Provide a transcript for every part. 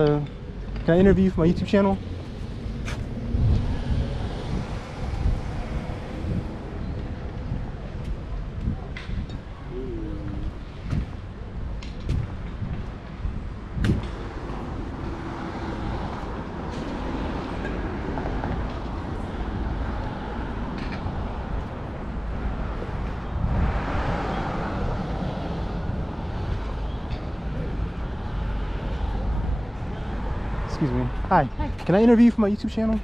Hello. Can I interview you for my YouTube channel? Excuse me. Hi. Hi. Can I interview you for my YouTube channel?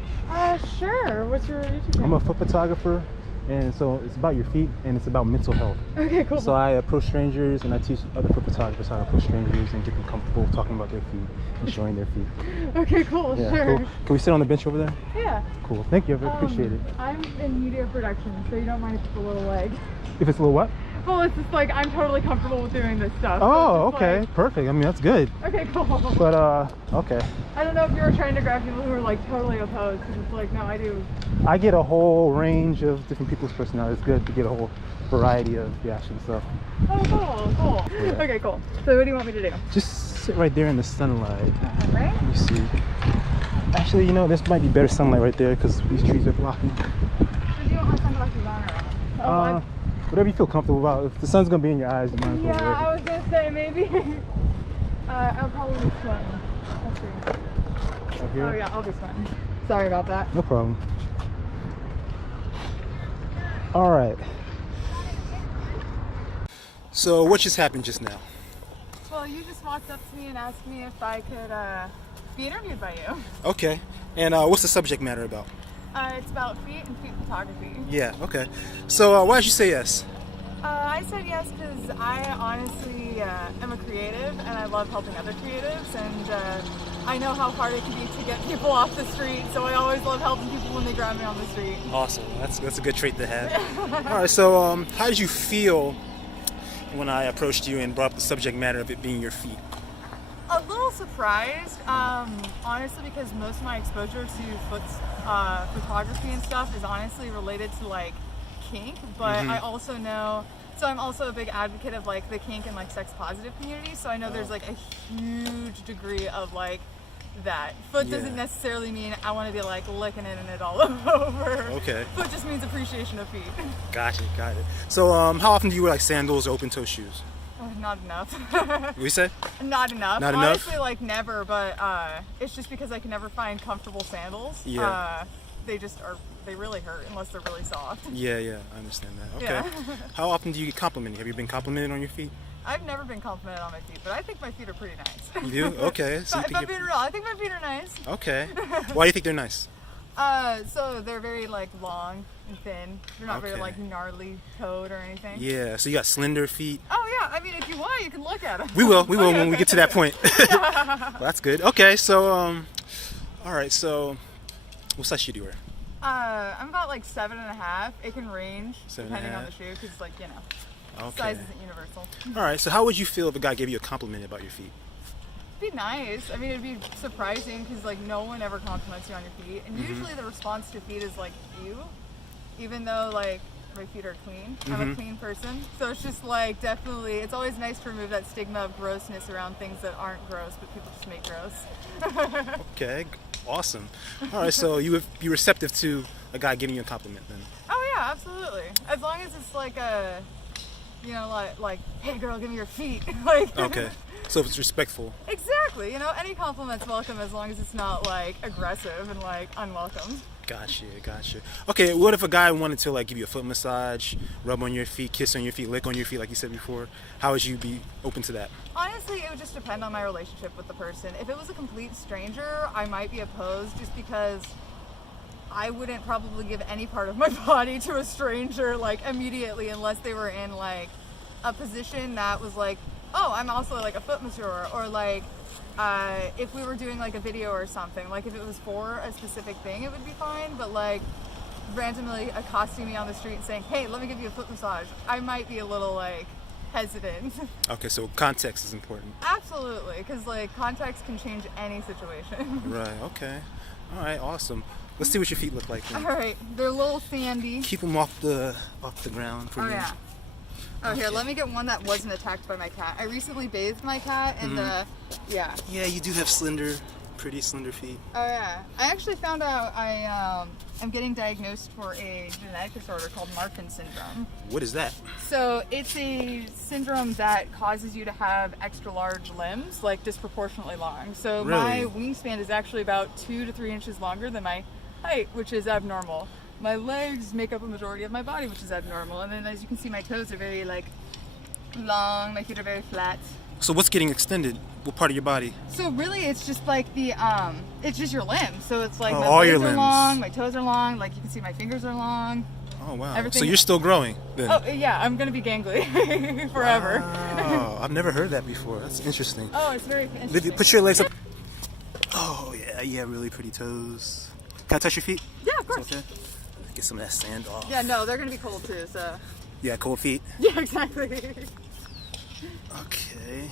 Sure. What's your YouTube channel? I'm a foot photographer, and so it's about your feet and it's about mental health. Okay, cool. So I approach strangers and I teach other foot photographers how to approach strangers and get them comfortable talking about their feet and showing their feet. Okay, cool. Yeah, Sure. cool. Can we sit on the bench over there? Yeah. Cool. Thank you. I appreciate it. I'm in media production, so you don't mind if it's a little leg. If it's a little what? Well, it's just like I'm totally comfortable with doing this stuff. Oh, so it's okay. just Perfect. I mean, that's good. like, okay, cool. But, okay. I don't know if you were trying to grab people who are like totally opposed, because it's like, no, I do. I get a whole range of different people's personalities. It's good to get a whole variety of reactions. So Oh, cool. Yeah. Okay, cool. So what do you want me to do? just sit right there in the sunlight. Right? Let me see. Actually, you know, this might be better sunlight right there because these trees are blocking. So do you want my sunglasses on or off? Whatever you feel comfortable about. If the sun's gonna be in your eyes, you might as well wear it. Yeah, I was gonna say maybe. I'll probably be sweating. Let's see. Right here? Oh yeah, I'll be sweating. Sorry about that. No problem. All right. So what just happened just now? Well, you just walked up to me and asked me if I could be interviewed by you. Okay. And what's the subject matter about? It's about feet and feet photography. Yeah. Okay. So why did you say yes? I said yes because I honestly am a creative and I love helping other creatives, and I know how hard it can be to get people off the street, so I always love helping people when they grab me on the street. Awesome. That's a good trait to have. All right. So how did you feel when I approached you and brought up the subject matter of it being your feet? A little surprised, honestly, because most of my exposure to photography and stuff is honestly related to like kink, but I also know, so I'm also a big advocate of like the kink and like sex positive community, so I know there's like a huge degree of like that. Foot doesn't necessarily mean I want to be like licking it and it all over. Okay. Foot just means appreciation of feet. Got it. So how often do you wear like sandals or open toe shoes? Oh, not enough. What you say? Not enough. Not enough? Honestly, like never, but it's just because I can never find comfortable sandals. Yeah. They really hurt unless they're really soft. Yeah, I understand that. Okay. Yeah. How often do you get complimented? Have you been complimented on your feet? I've never been complimented on my feet, but I think my feet are pretty nice. You do? Okay. So If I'm being real, I think my feet are nice. Okay. Why do you think they're nice? So they're very like long and thin. They're not very Okay. like gnarly toed or anything. Yeah. So you got slender feet. Oh yeah, I mean if you want, you can look at them. We will when we get to that point. Well, that's good. Okay. So all right. So what size shoe do you wear? I'm about like 7.5. It can range 7.5. depending on the shoe, because like you know, Okay. size isn't universal. All right. So how would you feel if a guy gave you a compliment about your feet? It'd be nice. I mean, it'd be surprising because like no one ever compliments you on your feet, and usually the response to feet is like ew, even though like my feet are clean. I'm a clean person, so it's just like definitely. It's always nice to remove that stigma of grossness around things that aren't gross, but people just make gross. Okay. Awesome. All right. So you would be receptive to a guy giving you a compliment then? Oh yeah, absolutely. As long as it's like a, you know, like hey girl, give me your feet, like. Okay. So if it's respectful. Exactly. You know, any compliment's welcome as long as it's not like aggressive and like unwelcome. Gotcha. Okay, what if a guy wanted to like give you a foot massage, rub on your feet, kiss on your feet, lick on your feet like you said before? How would you be open to that? Honestly, it would just depend on my relationship with the person. If it was a complete stranger, I might be opposed just because I wouldn't probably give any part of my body to a stranger like immediately unless they were in like a position that was like, oh, I'm also like a foot masseur, or like if we were doing like a video or something, like if it was for a specific thing, it would be fine, but like randomly accosting me on the street and saying, hey, let me give you a foot massage, I might be a little like hesitant. Okay, so context is important. Absolutely, because like context can change any situation. Right, okay. All right, awesome. Let's see what your feet look like then. All right, they're a little sandy. Keep them off the ground for Oh me. yeah. Oh, here, let me get one that wasn't attacked by my cat. I recently bathed my cat, and yeah. Yeah, you do have pretty slender feet. Oh yeah. I actually found out I'm getting diagnosed for a genetic disorder called Marfan syndrome. What is that? So it's a syndrome that causes you to have extra large limbs, like disproportionately long. So my Really? wingspan is actually about 2 to 3 inches longer than my height, which is abnormal. My legs make up a majority of my body, which is abnormal. And then as you can see, my toes are very like long, my feet are very flat. So what's getting extended? What part of your body? So really, it's just like it's just your limbs. So it's like my all legs your are limbs. long, my toes are long. Like you can see, my fingers are long. Oh wow. Everything- So you're still growing then? Oh yeah, I'm gonna be gangly forever. Wow. I've never heard that before. That's interesting. Oh, it's very interesting. Put your legs up. Oh yeah, really pretty toes. Can I touch your feet? Yeah, of course. Okay. Get some of that sand off. Yeah, no, they're gonna be cold too. So. Yeah, cold feet. Yeah, exactly. Okay.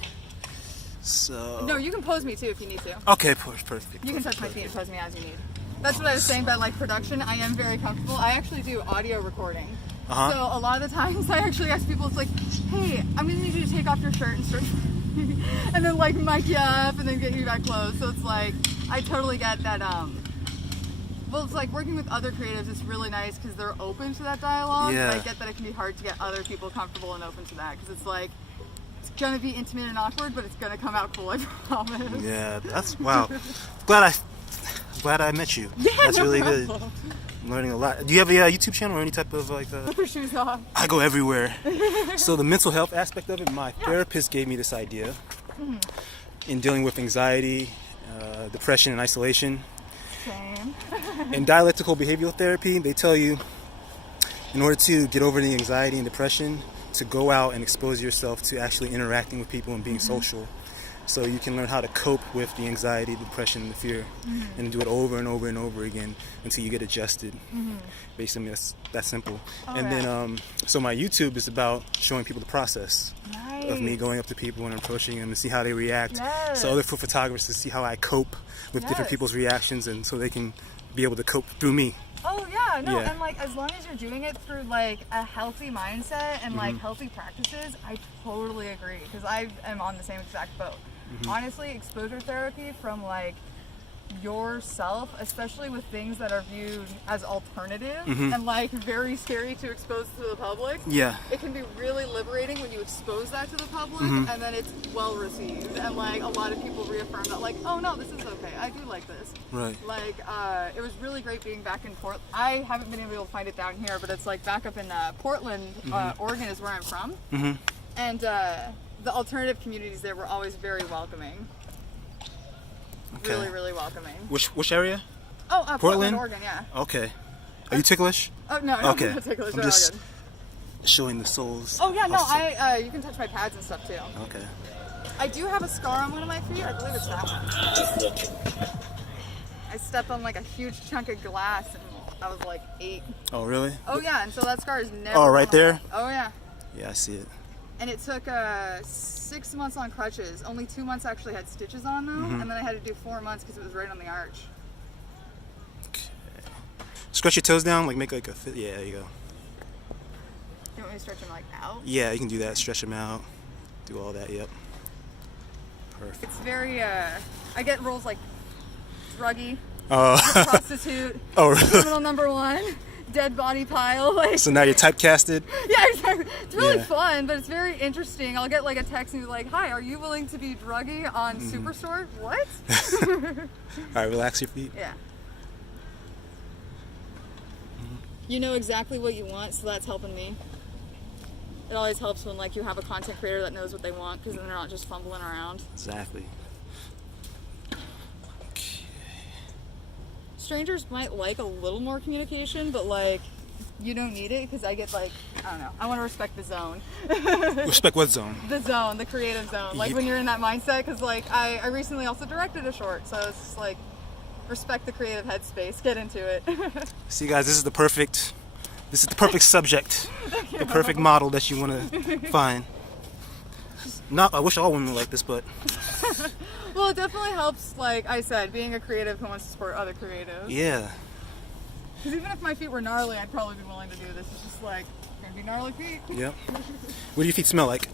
So. No, you can pose me too if you need to. Okay, perfect. You can touch my feet and pose me as you need. That's what I was saying about like production. I am very comfortable. I actually do audio recording. Uh-huh. So a lot of the times I actually ask people, it's like, hey, I'm gonna need you to take off your shirt and start and then like mic you up and then get you back close. So it's like, I totally get that, well, it's like working with other creatives is really nice because they're open to that dialogue. Yeah. But I get that it can be hard to get other people comfortable and open to that because it's like, it's gonna be intimate and awkward, but it's gonna come out cool, I promise. Yeah, that's wow. Glad I met you. Yeah, That's no really problem. good. I'm learning a lot. Do you have a YouTube channel or any type of like? Put your shoes off. I go everywhere. So the mental health aspect of it, my therapist gave me this idea in dealing with anxiety, depression, and isolation. Same. In dialectical behavioral therapy, they tell you in order to get over the anxiety and depression, to go out and expose yourself to actually interacting with people and being social. So you can learn how to cope with the anxiety, depression, and the fear, and do it over and over and over again until you get adjusted. Basically, that's that simple. Oh, and yeah. then, so my YouTube is about showing people the process Nice. of me going up to people and approaching them and see how they react. Yes. So other photographers to see how I cope with different Yes. people's reactions, and so they can be able to cope through me. Oh yeah, no, Yeah. and like as long as you're doing it through like a healthy mindset and like healthy practices, I totally agree because I am on the same exact boat. Honestly, exposure therapy from like yourself, especially with things that are viewed as alternative and like very scary to expose to the public. Yeah. It can be really liberating when you expose that to the public and then it's well received and like a lot of people reaffirm that like, oh no, this is okay, I do like this. Right. Like it was really great being back in Portland. I haven't been able to find it down here, but it's like back up in Portland, Oregon is where I'm from. And the alternative communities there were always very welcoming. Okay. Really, really welcoming. Which area? Oh, Portland? Oregon, yeah. Okay. Are you ticklish? Oh no, Okay. I'm not ticklish, I'm they're all just good. showing the souls. Oh yeah, no, of- you can touch my pads and stuff too. Okay. I do have a scar on one of my feet. I believe it's that one. I stepped on like a huge chunk of glass and I was like 8. Oh really? Oh yeah, and so that scar is never. Oh, right gone away. there? Oh yeah. Yeah, I see it. And it took 6 months on crutches. Only 2 months actually had stitches on them, and then I had to do 4 months because it was right on the arch. Okay. Scratch your toes down, like make like a fit. Yeah, there you go. You want me to stretch them like out? Yeah, you can do that. Stretch them out. Do all that. Yep. Perfect. It's very. I get roles like druggie, Oh. prostitute, Oh, really? criminal number 1, dead body pile. Like. So now you're typecasted. Yeah, exactly. It's really Yeah. fun, but it's very interesting. I'll get like a text and be like, "Hi, are you willing to be druggie on Superstore?" What? All right, relax your feet. Yeah. You know exactly what you want, so that's helping me. It always helps when like you have a content creator that knows what they want, because then they're not just fumbling around. Exactly. Strangers might like a little more communication, but like you don't need it because I get like, I don't know. I want to respect the zone. Respect what zone? The zone, the creative zone. Like when you're in that mindset, because like I recently also directed a short, so it's just like respect the creative headspace, get into it. See, guys, this is the perfect subject, the perfect model that you want to find. Not, I wish all women were like this, but Well, it definitely helps, like I said, being a creative who wants to support other creatives. yeah. Because even if my feet were gnarly, I'd probably be willing to do this. It's just like, gonna be gnarly feet. Yep. What do your feet smell like?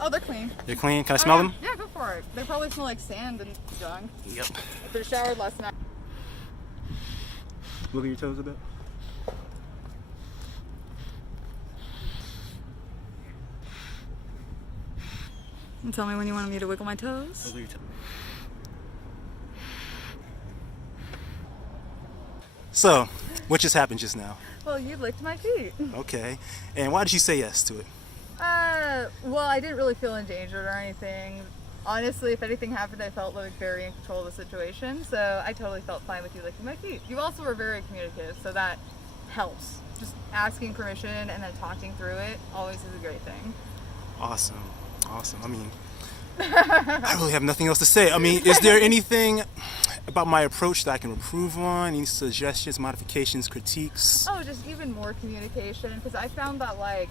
Oh, they're clean. They're clean. Can I smell them? Yeah, go for it. They probably smell like sand and junk. Yep. If they're showered last night. Look at your toes a bit. And tell me when you want me to wiggle my toes. Look at your toes. So, what just happened just now? Well, you licked my feet. Okay. And why did you say yes to it? Well, I didn't really feel endangered or anything. Honestly, if anything happened, I felt like very in control of the situation. So I totally felt fine with you licking my feet. You also were very communicative, so that helps. Just asking permission and then talking through it always is a great thing. Awesome. Awesome. I mean, I really have nothing else to say. I mean, is there anything about my approach that I can improve on? Any suggestions, modifications, critiques? Oh, just even more communication, because I found that like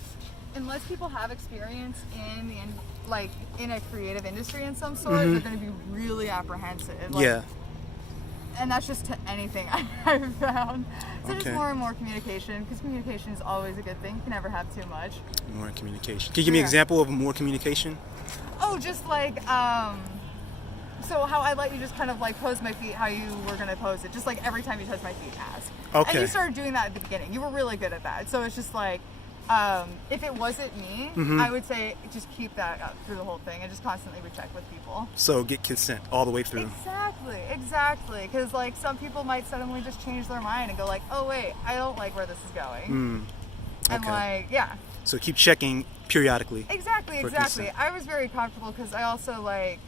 unless people have experience in a creative industry in some sort, they're going to be really apprehensive. Like, Yeah. And that's just to anything I've found. So Okay. just more and more communication, because communication is always a good thing. You can never have too much. More communication. Can you give me an Yeah. example of more communication? Oh, just like so how I let you just kind of like pose my feet how you were gonna pose it, just like every time you touch my feet, ask. Okay. And you started doing that at the beginning. You were really good at that. So it's just like if it wasn't me, I would say just keep that up through the whole thing and just constantly recheck with people. So get consent all the way through. Exactly. Because like some people might suddenly just change their mind and go like, oh wait, I don't like where this is going. And Okay. like, yeah. So keep checking periodically. Exactly. for consent. I was very comfortable because I also like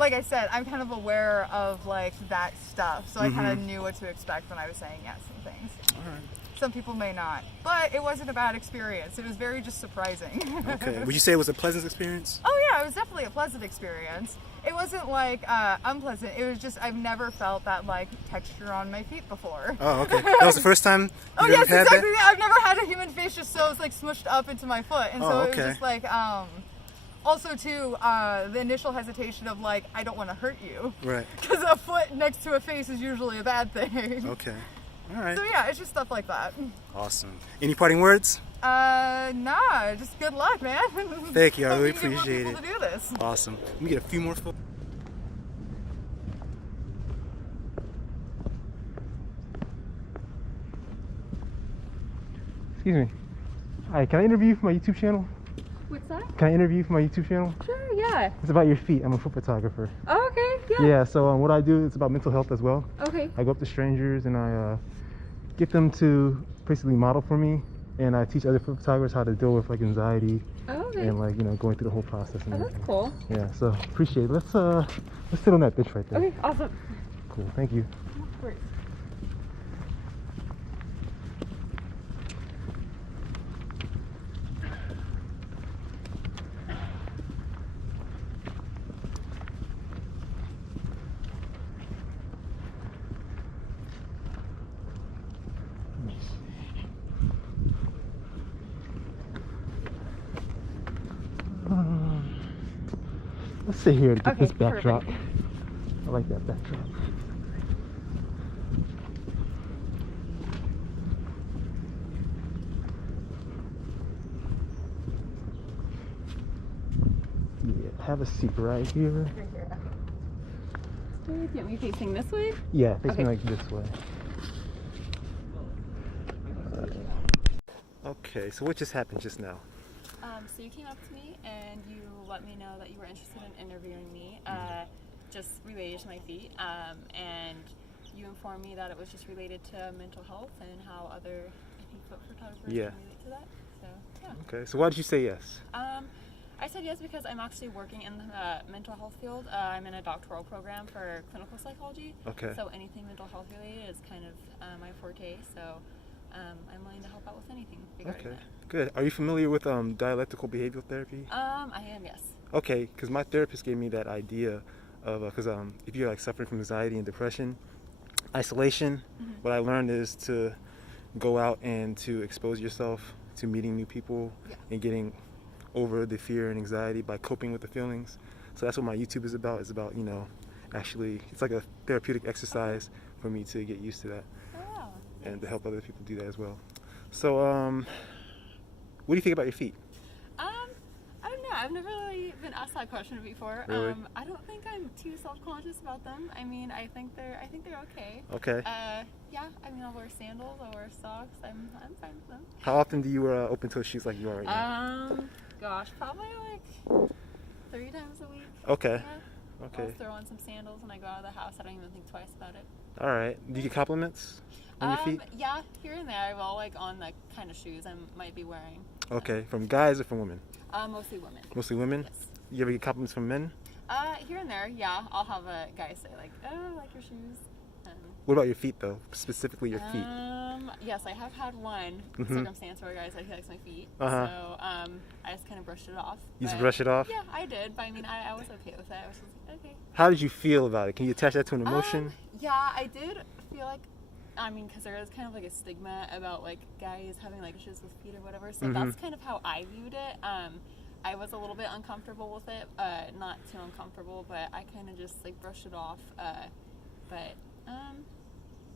I said, I'm kind of aware of like that stuff, so I kind of knew what to expect when I was saying yes and things. All right. Some people may not, but it wasn't a bad experience. It was very just surprising. Okay. Would you say it was a pleasant experience? Oh yeah, it was definitely a pleasant experience. It wasn't like unpleasant. It was just I've never felt that like texture on my feet before. Oh, okay. That was the first time Oh you yes, ever had exactly. that? I've never had a human face just so it's like smushed up into my foot, and so Oh, it was okay. just like also too the initial hesitation of like I don't want to hurt you, Right. because a foot next to a face is usually a bad thing. Okay. All right. So yeah, it's just stuff like that. Awesome. Any parting words? Nah, just good luck, man. Thank you. I Hope really can get more appreciate people it. to do this. Awesome. Let me get a few more photos. Excuse me. Hi, can I interview you for my YouTube channel? What's that? Can I interview you for my YouTube channel? Sure, yeah. It's about your feet. I'm a foot photographer. Oh, okay, yeah. Yeah, so what I do is about mental health as well. Okay. I go up to strangers and I get them to basically model for me, and I teach other foot photographers how to deal with like anxiety Oh, okay. and like, you know, going through the whole process and Oh, everything. that's cool. Yeah, so appreciate it. Let's sit on that bench right there. Okay, awesome. Cool. Thank you. Of course. Let's sit here to get Okay, this backdrop. perfect. I like that backdrop. Yeah, have a seat right here. Right here. Do you want me facing this way? Yeah, face me Okay. like this way. Okay, so what just happened just now? So you came up to me and you let me know that you were interested in interviewing me, just related to my feet, and you informed me that it was just related to mental health and how other, I think, foot photographers Yeah. can relate to that. So, yeah. Okay, so why did you say yes? I said yes because I'm actually working in the mental health field. I'm in a doctoral program for clinical psychology. Okay. So anything mental health related is kind of my forte. So I'm willing to help out with anything regarding Okay, that. good. Are you familiar with dialectical behavioral therapy? I am, yes. Okay, because my therapist gave me that idea of because if you're like suffering from anxiety and depression, isolation, what I learned is to go out and to expose yourself to meeting new people and getting over the fear and anxiety by coping with the feelings. So that's what my YouTube is about. It's about, you know, actually, it's like a therapeutic exercise for me to get used to that Oh, wow. and to help other people do that as well. So What do you think about your feet? I don't know. I've never really been asked that question before. Really? I don't think I'm too self-conscious about them. I mean, I think they're okay. Okay. Yeah. I mean, I'll wear sandals. I'll wear socks. I'm fine with them. How often do you wear open-toe shoes like you are right now? Gosh, probably like 3 times a week. Okay. Yeah. Okay. I'll throw on some sandals when I go out of the house. I don't even think twice about it. All right. Do you get compliments on your feet? Yeah, here and there. Well, like on the kind of shoes I might be wearing. Okay. From guys or from women? Mostly women. Mostly women? Yes. You ever get compliments from men? Here and there, yeah. I'll have a guy say like, "Oh, I like your shoes." What about your feet though? Specifically your feet. Yes, I have had one Mhm. circumstance where a guy said he likes my feet. Uh-huh. So I just kind of brushed it off. You just But- brush it off? Yeah, I did. But I mean, I was okay with it. I was just like, okay. How did you feel about it? Can you attach that to an emotion? Yeah, I did feel like, I mean, because there is kind of like a stigma about like guys having like issues with feet or whatever. So Mhm. that's kind of how I viewed it. I was a little bit uncomfortable with it. Not too uncomfortable, but I kind of just like brushed it off. But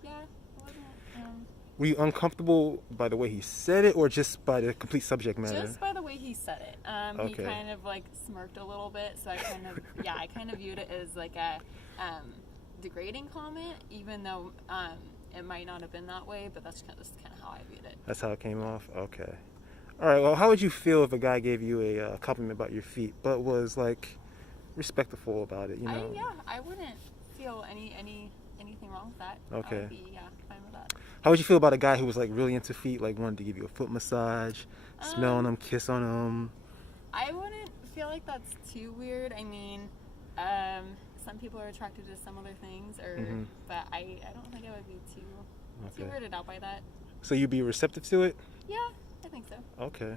yeah, it wasn't. Were you uncomfortable by the way he said it or just by the complete subject matter? Just by the way he said it. He Okay. kind of like smirked a little bit, so I kind of I kind of viewed it as like a degrading comment, even though it might not have been that way. But that's kind of how I viewed it. That's how it came off? Okay. All right, well, how would you feel if a guy gave you a compliment about your feet, but was like respectful about it, you know? I wouldn't feel anything wrong with that. Okay. I would be fine with that. How would you feel about a guy who was like really into feet, like wanted to give you a foot massage, smell on them, kiss on them? I wouldn't feel like that's too weird. I mean, some people are attracted to some other things, but I don't think I would be too Okay. weirded out by that. So you'd be receptive to it? Yeah, I think so. Okay.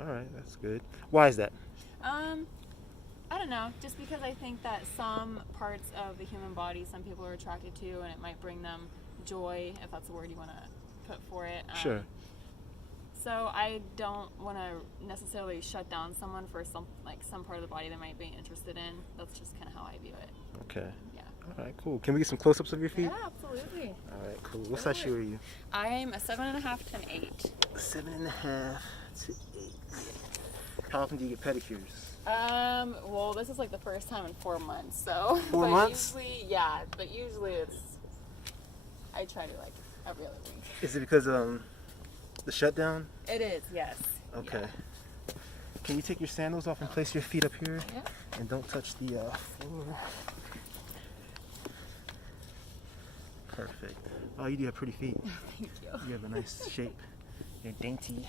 All right, that's good. Why is that? I don't know. Just because I think that some parts of the human body some people are attracted to, and it might bring them joy, if that's the word you want to put for it. Sure. So I don't want to necessarily shut down someone for some part of the body they might be interested in. That's just kind of how I view it. Okay. Yeah. All right, cool. Can we get some close-ups of your feet? Yeah, absolutely. All right, cool. What size shoe are you? I'm a 7.5 to an 8. 7.5 to 8. How often do you get pedicures? Well, this is like the first time in 4 months, so. 4 months? Usually it's. I try to like every other week. Is it because the shutdown? It is, yes. Okay. Can you take your sandals off and place your feet up here? Yeah. And don't touch the floor. Perfect. Oh, you do have pretty feet. Thank you. You have a nice shape. You're dainty.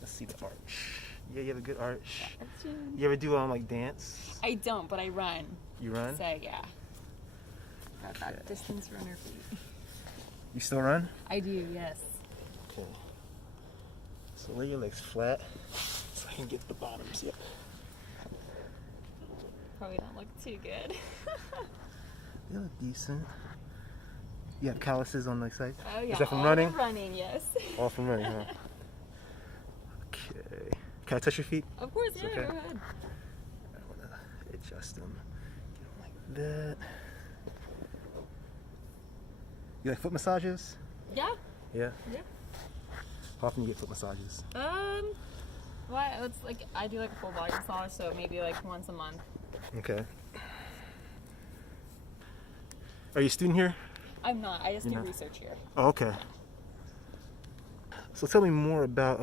Let's see the arch. Yeah, you have a good arch. You ever do like dance? I don't, but I run. You run? So yeah. Got that distance runner feet. You still run? I do, yes. Okay. So lay your legs flat so I can get the bottoms. Yep. Probably don't look too good. They look decent. You have calluses on the sides? Oh yeah. Is that from all running? from running, yes. All from running, huh? Okay. Can I touch your feet? Of course, It's yeah, okay. go ahead. I want to adjust them. Get them like that. You like foot massages? Yeah. Yeah? Yeah. How often do you get foot massages? Well, it's like I do like a full body massage, so maybe like once a month. Okay. Are you a student here? I'm not. I just do not? research here. Oh, okay. So tell me more about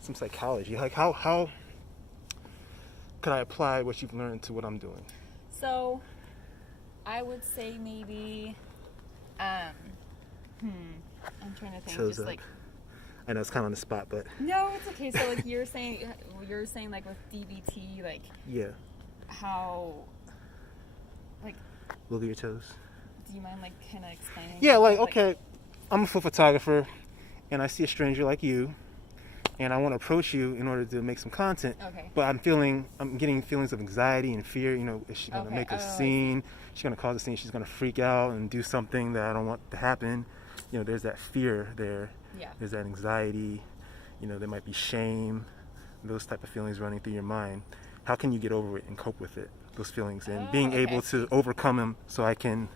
some psychology. Like how could I apply what you've learned to what I'm doing? So, I would say maybe, I'm trying to think. Shows just up. like. I know it's kind of on the spot, but No, it's okay. So like you're saying like with DBT, like yeah. how, like, Wiggle your toes. do you mind like kind of explaining? Yeah, like, okay, I'm a foot photographer, and I see a stranger like you, and I want to approach you in order to make some content. Okay. But I'm getting feelings of anxiety and fear. You know, is she going to make a scene? She's going to cause a scene. She's going to freak out and do something that I don't want to happen. You know, there's that fear there. Yeah. There's that anxiety. You know, there might be shame. Those type of feelings running through your mind. How can you get over it and cope with it? Those feelings and being okay. able to overcome them so I can Okay,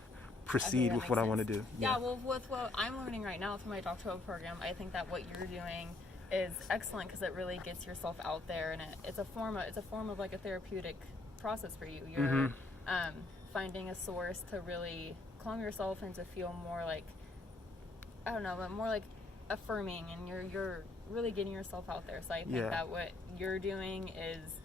proceed that with makes what I sense. want to do. Yeah, well, with what I'm learning right now through my doctoral program, I think that what you're doing is excellent because it really gets yourself out there, and it's a form of like a therapeutic process for you. You're finding a source to really calm yourself and to feel more like, I don't know, but more like affirming, and you're really getting yourself out there. So I think that what you're doing is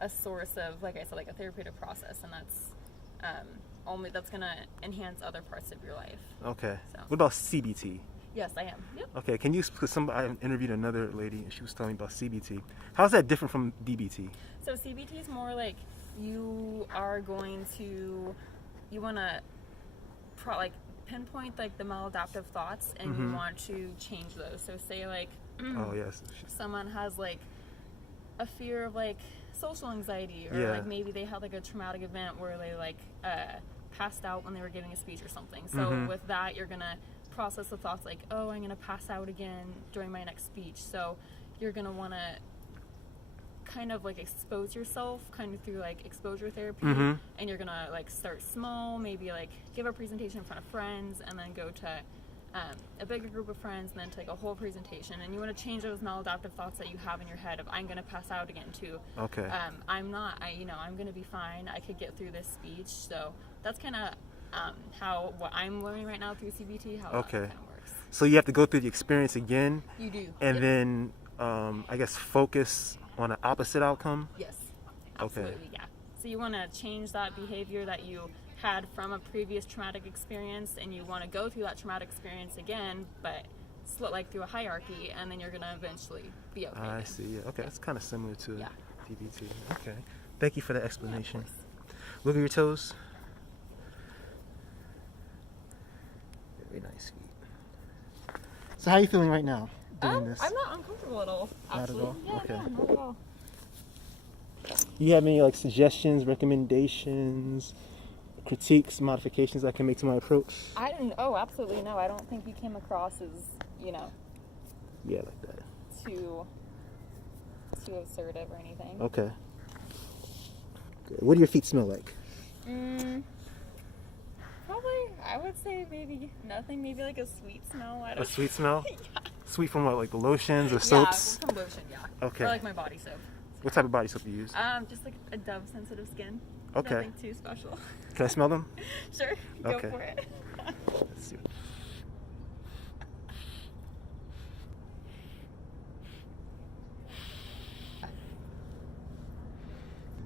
a source of, like I said, like a therapeutic process, and that's gonna enhance other parts of your life. Okay. So. What about CBT? Yes, I am. Yep. Okay, can you, because I interviewed another lady and she was telling me about CBT. How's that different from DBT? So CBT is more like you want to pinpoint like the maladaptive thoughts, and you want to change those. So say like Oh, yes. someone has like a fear of like social anxiety, or like maybe they had like a traumatic event where they like passed out when they were giving a speech or something. So with that, you're gonna process the thoughts like, oh, I'm gonna pass out again during my next speech. So you're gonna want to kind of like expose yourself kind of through like exposure therapy, and you're gonna like start small, maybe like give a presentation in front of friends, and then go to a bigger group of friends, and then take a whole presentation. And you want to change those maladaptive thoughts that you have in your head of, I'm gonna pass out again, to I'm gonna be fine, I could get through this speech. So that's kind of what I'm learning right now through CBT, how that kind of works. So you have to go through the experience again, You do. and then I guess focus on an opposite outcome. Yes, absolutely. Yeah. So you want to change that behavior that you had from a previous traumatic experience, and you want to go through that traumatic experience again, but like through a hierarchy, and then you're going to eventually be okay. I see. Yeah. Okay, that's kind of similar to DBT. Okay. Thank you for the explanation. Look at your toes. Very nice feet. So how are you feeling right now doing this? I'm not uncomfortable at all. Not Actually. at all? Yeah, Okay. no, not at all. You have any like suggestions, recommendations, critiques, modifications I can make to my approach? I didn't. Oh, absolutely no. I don't think you came across as, Yeah, like that. too assertive or anything. Okay. Good. What do your feet smell like? Probably, I would say maybe nothing. Maybe like a sweet smell. I don't A sweet smell? Yeah. Sweet from what, like the lotions or soaps? Yeah, from lotion, yeah. Okay. Or like my body soap. What type of body soap do you use? Just like a Dove sensitive skin. Okay. Nothing too special. Can I smell them? Sure, go Okay. for it. Let's see.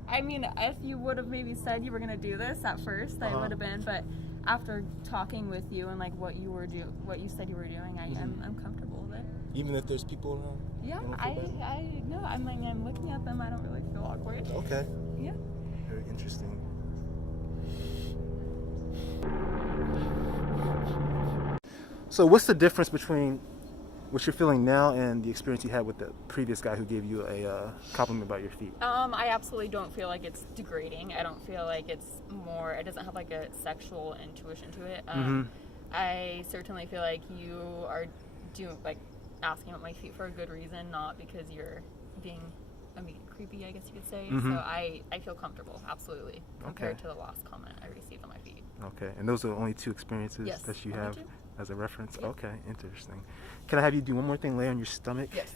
I mean, if you would have maybe said you were gonna do this at first, I would have been. But after talking with you and like what you said you were doing, I'm comfortable with it. Even if there's people around? Yeah, You don't feel bad? no, I'm looking at them. I don't really feel awkward. Okay. Yeah. Very interesting. So what's the difference between what you're feeling now and the experience you had with the previous guy who gave you a compliment about your feet? I absolutely don't feel like it's degrading. I don't feel like it doesn't have like a sexual intuition to it. I certainly feel like you are asking about my feet for a good reason, not because you're being creepy, I guess you could say. So I feel comfortable, absolutely, compared to the last comment I received on my feet. Okay, and those are the only two experiences Yes, that you only have two. as a reference? Yep. Okay, interesting. Can I have you do one more thing? Lay on your stomach? Yes.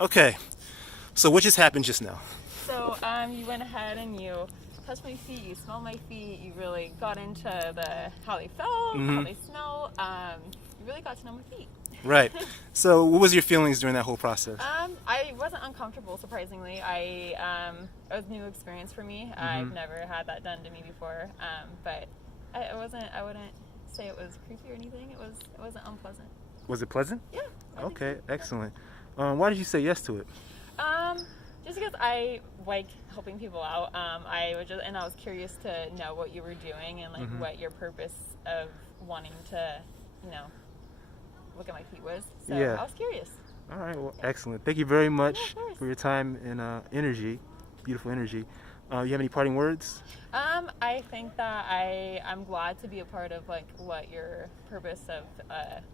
Okay. So what just happened just now? So you went ahead and you touched my feet, you smelled my feet, you really got into how they felt, how they smell. You really got to know my feet. Right. So what was your feelings during that whole process? I wasn't uncomfortable, surprisingly. It was a new experience for me. I've never had that done to me before. But I wouldn't say it was creepy or anything. It wasn't unpleasant. Was it pleasant? Yeah. Okay, excellent. Why did you say yes to it? Just because I like helping people out. I was curious to know what you were doing and like what your purpose of wanting to, look at my feet was. So Yeah. I was curious. All right, well, excellent. Thank you very much Yeah, of course. for your time and energy, beautiful energy. You have any parting words? I think that I'm glad to be a part of like what your purpose of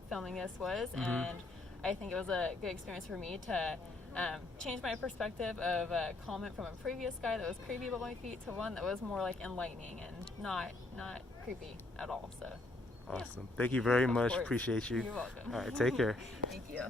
filming this was, and I think it was a good experience for me to changed my perspective of a comment from a previous guy that was creepy about my feet to one that was more like enlightening and not creepy at all. So Awesome. Thank you very much. course. Appreciate you. You're welcome. All right, take care. Thank you.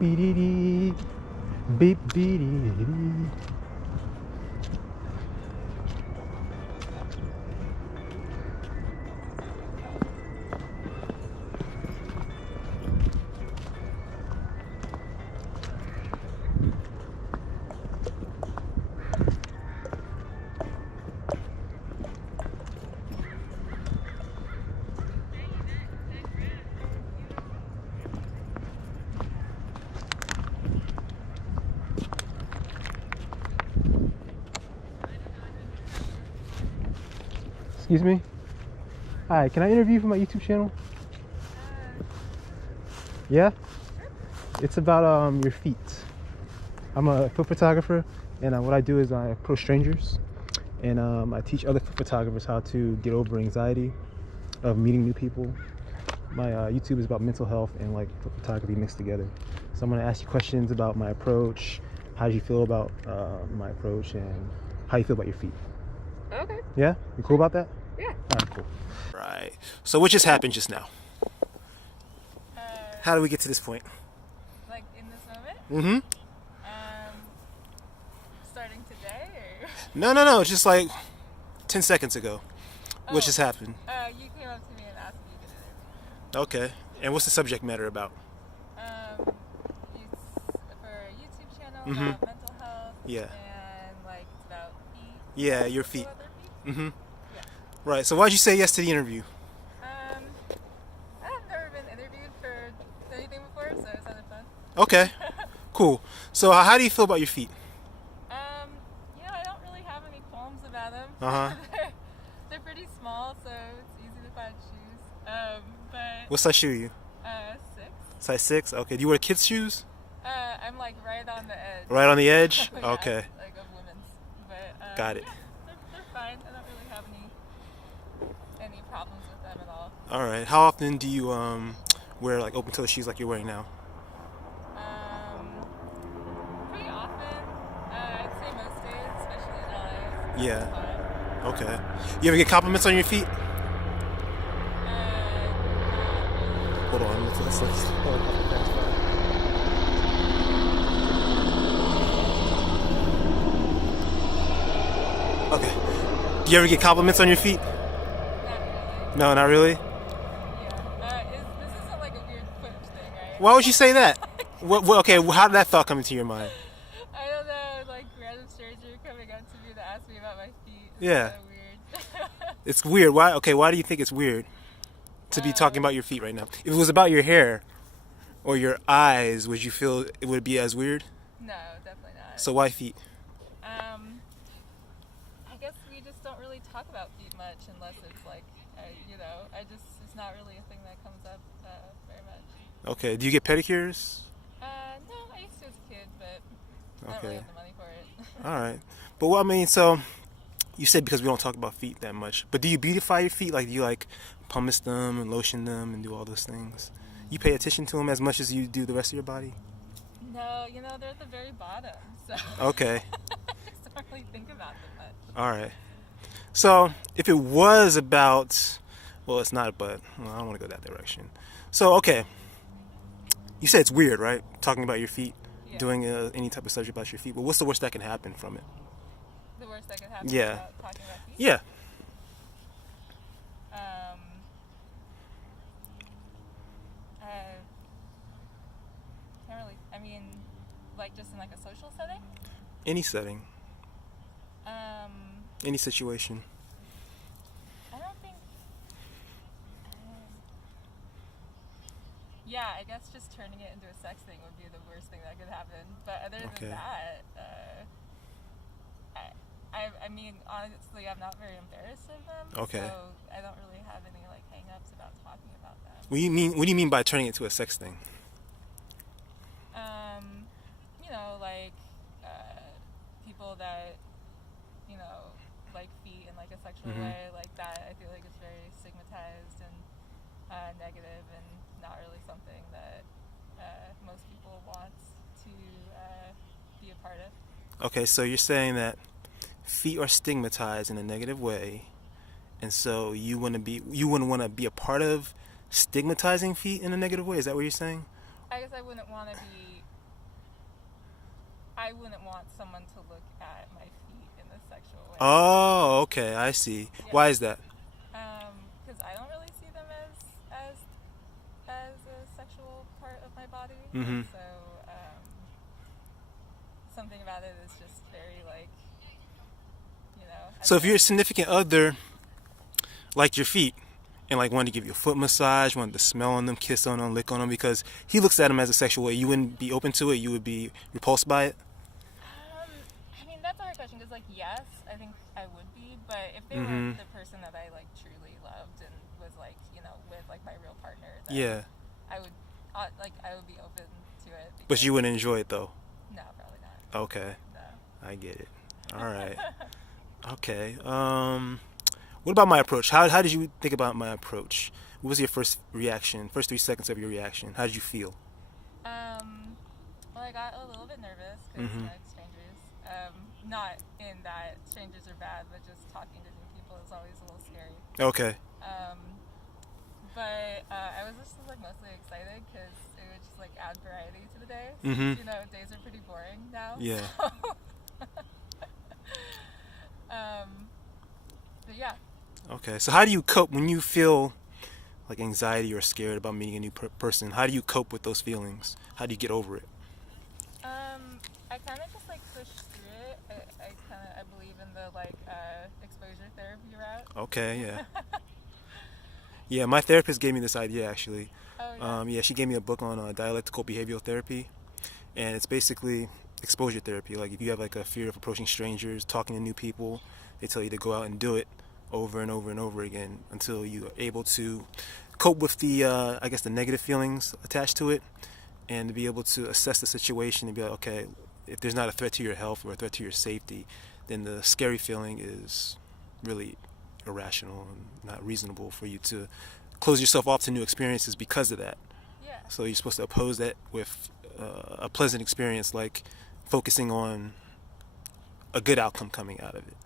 Beep beep beep. Excuse me. Hi, can I interview you for my YouTube channel? Yeah? It's about your feet. I'm a foot photographer, and what I do is I approach strangers, and I teach other foot photographers how to get over anxiety of meeting new people. My YouTube is about mental health and like foot photography mixed together. So I'm gonna ask you questions about my approach, how do you feel about my approach, and how you feel about your feet. Okay. Yeah? You cool about that? Yeah. All right, cool. Right. So what just happened just now? How do we get to this point? Like in this moment, Mm-hmm. starting today, or No. Just like 10 seconds ago. What just happened? you came up to me and asked me to do it. Okay. And what's the subject matter about? It's for a YouTube channel Mhm. about mental health. Yeah. And like it's about feet. Yeah, your feet. People other feet. Mm-hmm. Yeah. Right. So why'd you say yes to the interview? I've never been interviewed for anything before, so it sounded fun. Okay. Cool. So how do you feel about your feet? I don't really have any qualms about them. Uh-huh. They're pretty small, so it's easy to find shoes. But What size shoe are you? 6. Size 6? Okay. Do you wear kids' shoes? I'm like right on the edge. Right on the edge? Yeah, Okay. Like of women's, but Got it. Yeah, they're fine. I don't really have any problems with them at all. All right. How often do you wear like open toe shoes like you're wearing now? Pretty often. I'd say most days, especially in LA. Yeah. It's fine. Okay. You ever get compliments on your feet? Hold on. Let's hold on. That's fine. Okay. Do you ever get compliments on your feet? Not really. No, not really. Yeah. This isn't like a weird footage thing, right? Why would you say that? Okay, how did that thought come into your mind? I don't know, like random stranger coming up to me to ask me about my feet. It's Yeah. kinda weird. It's weird. Why? Okay, why do you think it's weird to be talking about your feet right now? If it was about your hair or your eyes, would you feel it would be as weird? No, definitely not. So why feet? I guess we just don't really talk about feet much unless it's like, it's not really a thing that comes up very much. Okay. Do you get pedicures? No, I used to as a kid, but I don't really Okay. have the money for it. All right. But what I mean, so you said because we don't talk about feet that much. But do you beautify your feet? Like, do you like pumice them and lotion them and do all those things? You pay attention to them as much as you do the rest of your body? No, they're at the very bottom, so Okay. I just don't really think about them much. All right. So if it was about, well, it's not, but well, I don't want to go that direction. So, okay. You said it's weird, right? Talking about your feet, Yeah. doing any type of subject about your feet. But what's the worst that can happen from it? The worst that could happen Yeah. about talking about feet? Yeah. Can't really, like just in like a social setting? Any setting, any situation. I don't think. Yeah, I guess just turning it into a sex thing would be the worst thing that could happen. But other Okay. than that, I mean, honestly, I'm not very embarrassed of them. Okay. So I don't really have any like hang-ups about talking about them. What do you mean by turning it into a sex thing? You know, like people that like feet in like a sexual Mhm. way, like that. I feel like it's very stigmatized and negative, and not really something that most people want to be a part of. Okay, so you're saying that feet are stigmatized in a negative way, and so you wouldn't want to be a part of stigmatizing feet in a negative way. Is that what you're saying? I guess I wouldn't want to be. I wouldn't want someone to look at my feet in a sexual way. Oh, okay, I see. Yeah. Why is that? Because I don't really see them as a sexual part of my body. Mhm. So something about it is just very like, I So if don't your know. significant other liked your feet and like wanted to give you a foot massage, wanted to smell on them, kiss on them, lick on them, because he looks at them as a sexual way, you wouldn't be open to it. You would be repulsed by it. I mean, that's a hard question because, like, yes, I think I would be, but if they were Mhm. the person that I like truly loved and was like, with like my real partner, then Yeah, I would, I would be open to it. but because- you wouldn't enjoy it though. No, probably not. Okay, No. I get it. All right. Okay. What about my approach? How did you think about my approach? What was your first reaction? First 3 seconds of your reaction? How did you feel? Well, I got a little bit nervous because Mhm. it's strangers. Not in that strangers are bad, but just talking to new people is always a little scary. Okay. But I was just like mostly excited because it would just like add variety to the day. Mhm. Days are pretty boring now. Yeah. So. But yeah. Okay. So how do you cope when you feel like anxiety or scared about meeting a new person? How do you cope with those feelings? How do you get over it? I kind of just like push through it. I believe in the like exposure therapy route. Okay. Yeah. Yeah. My therapist gave me this idea actually. Oh yeah. Yeah, she gave me a book on dialectical behavioral therapy, and it's basically exposure therapy. Like if you have like a fear of approaching strangers, talking to new people, they tell you to go out and do it over and over and over again until you are able to cope with the I guess the negative feelings attached to it, and to be able to assess the situation and be like, okay, if there's not a threat to your health or a threat to your safety, then the scary feeling is really irrational and not reasonable for you to close yourself off to new experiences because of that. Yeah. So you're supposed to oppose that with a pleasant experience, like focusing on a good outcome coming out of it,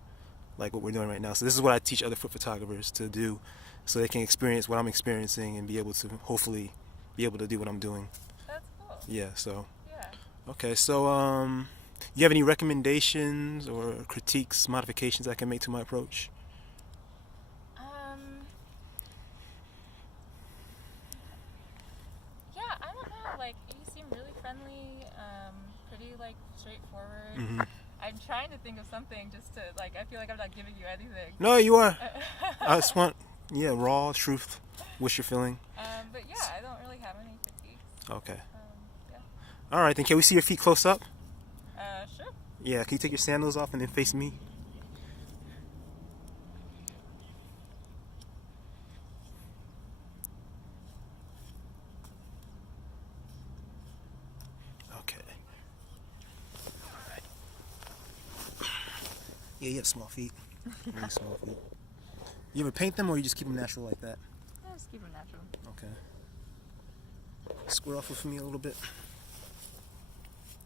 like what we're doing right now. So this is what I teach other foot photographers to do, so they can experience what I'm experiencing and be able to hopefully be able to do what I'm doing. That's cool. Yeah. So Yeah. okay. So you have any recommendations or critiques, modifications I can make to my approach? Yeah, I don't know. Like, you seem really friendly, pretty like straightforward. Mhm. I'm trying to think of something just to like. I feel like I'm not giving you anything. No, you are. I just want raw truth. What's your feeling? But yeah, I don't really have any critiques. Okay. Yeah. All right. Then can we see your feet close up? Sure. Yeah. Can you take your sandals off and then face me? Okay. All right. Yeah, you have small feet. Really small feet. You ever paint them or you just keep them natural like that? Yeah, just keep them natural. Okay. Square off with me a little bit.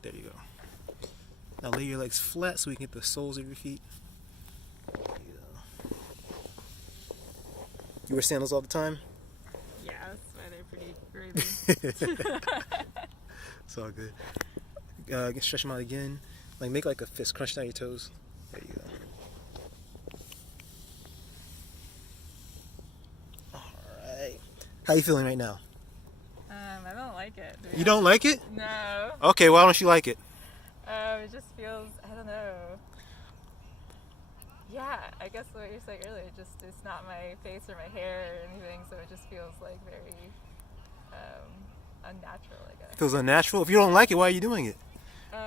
There you go. Now lay your legs flat so we can get the soles of your feet. There you go. You wear sandals all the time? Yeah, that's why they're pretty groovy. It's all good. Stretch them out again. Like make like a fist. Crunch down your toes. There you go. All right. How you feeling right now? I don't like it. You don't like it? No. Okay, why don't you like it? It just feels, I don't know, Yeah, I guess what you're saying earlier, just it's not my face or my hair or anything, so it just feels like very unnatural, I guess. Feels unnatural. If you don't like it, why are you doing it?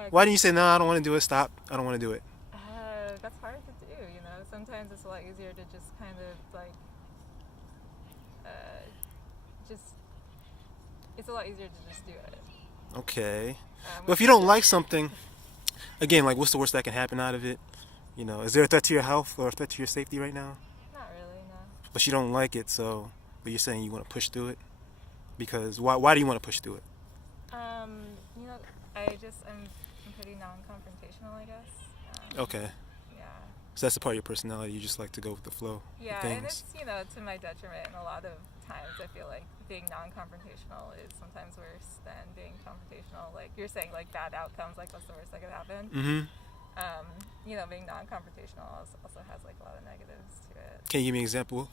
Why didn't you say, no, I don't want to do it, stop, I don't want to do it? That's hard to do, you know. Sometimes it's a lot easier to just kind of like, it's a lot easier to just do it. Okay. But if you don't like something, again, like what's the worst that can happen out of it? You know, is there a threat to your health or a threat to your safety right now? Not really, no. But you don't like it, so, but you're saying you want to push through it? Because, why do you want to push through it? You know, I'm pretty non-confrontational, I guess. Okay. Yeah. So that's a part of your personality, you just like to go with the flow of Yeah, things. and it's, you know, to my detriment, and a lot of times I feel like being non-confrontational is sometimes worse than being confrontational. Like you're saying, like bad outcomes, like what's the worst that could happen? Mm-hmm. You know, being non-confrontational also has like a lot of negatives to it. Can you give me an example?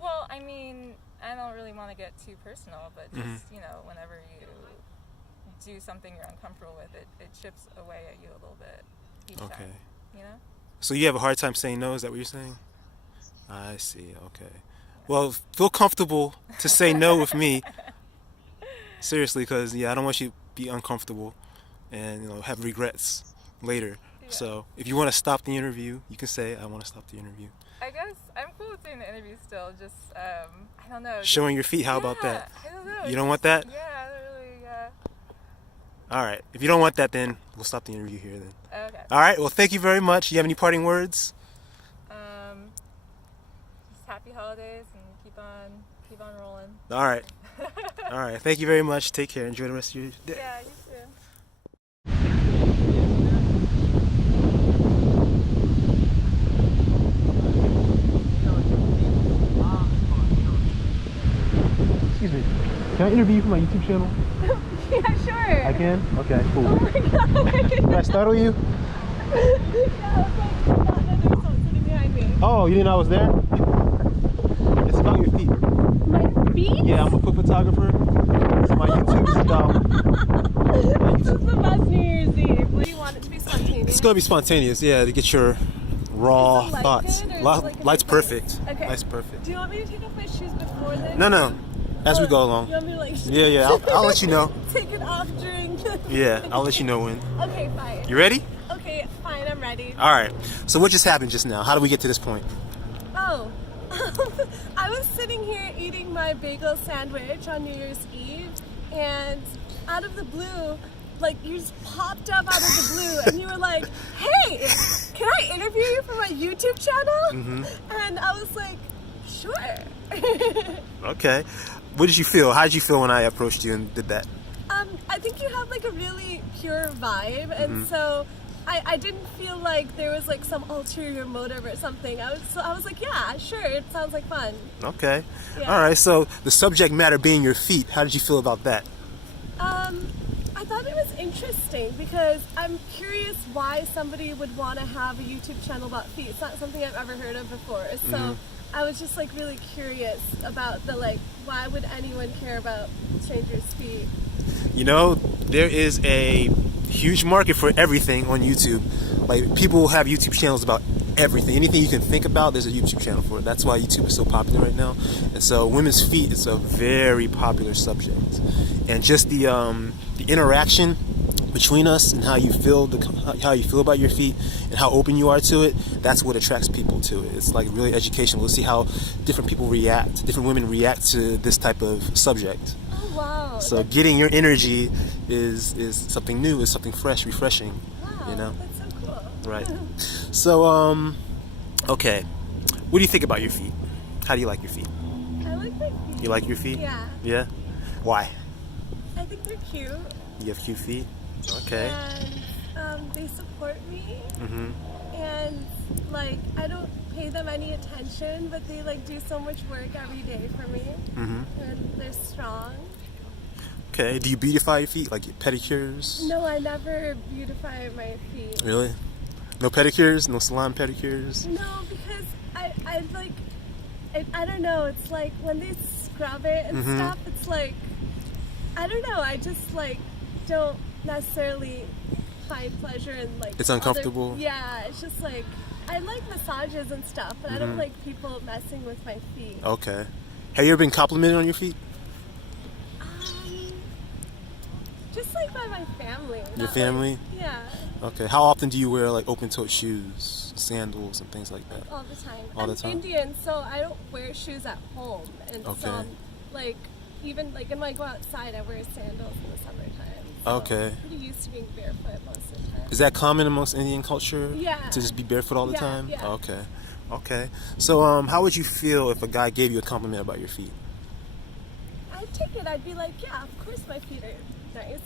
Well, I mean, I don't really want to get too personal, but just, you know, whenever you do something you're uncomfortable with, it chips away at you a little bit each time, you know? So you have a hard time saying no, is that what you're saying? I see, okay. Well, feel comfortable to say no with me. Seriously, because, yeah, I don't want you to be uncomfortable and, you know, have regrets later. Yeah. So if you want to stop the interview, you can say, I want to stop the interview. I guess I'm cool with doing the interview still, just, I don't know. Showing your feet, how about that? I don't know. You don't want that? Yeah, I don't really, All right. If you don't want that, then we'll stop the interview here then. okay. All right. Well, thank you very much. You have any parting words? Just happy holidays and keep on rolling. All right. All right. Thank you very much. Take care. Enjoy the rest of your day. Yeah, you too. Excuse me. Can I interview you for my YouTube channel? Yeah, sure. I can? Okay, cool. Oh my god. Did I startle you? Yeah, I was like, not that there was someone sitting behind me. Oh, you didn't know I was there? It's about your feet. My feet? Yeah, I'm a foot photographer. So my YouTube is about... This is the best New Year's Eve. What do you want it to be spontaneous? It's gonna be spontaneous, yeah, to get your raw Is the light thoughts. good, or is it like a Light's different- perfect. Okay. Light's perfect. Do you want me to take off my shoes before then? No. As we go You along. want me to like Yeah. I'll let you know. take it off during the... Yeah, I'll let you know when. Okay, fine. You ready? Okay, fine, I'm ready. All right. So what just happened just now? How did we get to this point? Oh, I was sitting here eating my bagel sandwich on New Year's Eve, and out of the blue, like you just popped up out of the blue, and you were like, "Hey, can I interview you for my YouTube channel?" And I was like, "Sure." Okay. What did you feel? How did you feel when I approached you and did that? I think you have like a really pure vibe, and so I didn't feel like there was like some ulterior motive or something. I was like, yeah, sure, it sounds like fun. Okay. Yeah. All right. So the subject matter being your feet, how did you feel about that? I thought it was interesting because I'm curious why somebody would want to have a YouTube channel about feet. It's not something I've ever heard of before. So I was just like really curious about the like, why would anyone care about strangers' feet? You know, there is a huge market for everything on YouTube. Like people have YouTube channels about everything. Anything you can think about, there's a YouTube channel for it. That's why YouTube is so popular right now. And so women's feet is a very popular subject. And just the interaction between us and how you feel about your feet and how open you are to it, that's what attracts people to it. It's like really educational. We'll see how different people react, different women react to this type of subject. Oh wow! So getting your energy is something new, is something fresh, refreshing. Wow, You know? that's so cool. Right. So okay. What do you think about your feet? How do you like your feet? I like my feet. You like your feet? Yeah, Yeah? Why? I think they're cute. You have cute feet? Okay. And they support me. Mhm. And like I don't pay them any attention, but they like do so much work every day for me. Mhm. And they're strong. Okay. Do you beautify your feet, like pedicures? No, I never beautify my feet. Really? No pedicures? No salon pedicures? No, because I like I don't know. It's like when they scrub it and stuff. It's like I don't know. I just like don't necessarily find pleasure in like. It's uncomfortable? Yeah, it's just like I like massages and stuff, but I don't like people messing with my feet. Okay. Have you ever been complimented on your feet? Just like by my family. Your not family? Like, yeah, Okay. How often do you wear like open-toed shoes, sandals, and things like that? all the time. All the I'm time? Indian, so I don't wear shoes at home, and Okay. so like even like when I go outside, I wear sandals in the summertime. So Okay. I'm pretty used to being barefoot most of the time. Is that common amongst Indian culture? Yeah. To just be barefoot all the Yeah, time? yeah. Okay. Okay. So, how would you feel if a guy gave you a compliment about your feet? I'd take it. I'd be like, yeah, of course my feet are nice.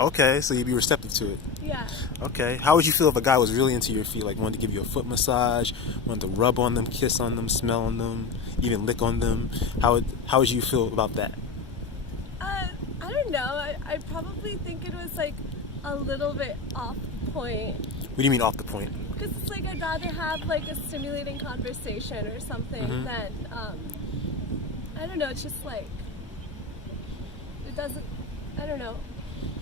Okay, so you'd be receptive to it. Yeah. Okay. How would you feel if a guy was really into your feet, like wanted to give you a foot massage, wanted to rub on them, kiss on them, smell on them, even lick on them? How would you feel about that? I don't know. I probably think it was like a little bit off point. What do you mean off the point? Because it's like I'd rather have like a stimulating conversation or something than, I don't know, it's just like, it doesn't, I don't know.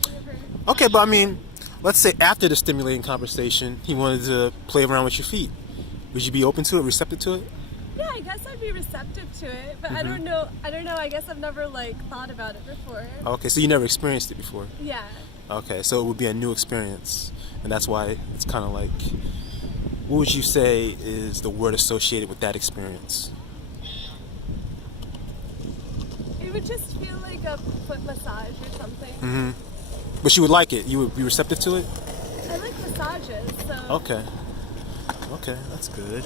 Whatever. Okay, but I mean, let's say after the stimulating conversation, he wanted to play around with your feet. Would you be open to it, receptive to it? Yeah, I guess I'd be receptive to it, but I don't know, I guess I've never like thought about it before. Okay, so you never experienced it before. Yeah. Okay, so it would be a new experience, and that's why it's kind of like, what would you say is the word associated with that experience? It would just feel like a foot massage or something. But you would like it. You would be receptive to it. I like massages, so. Okay. Okay, that's good.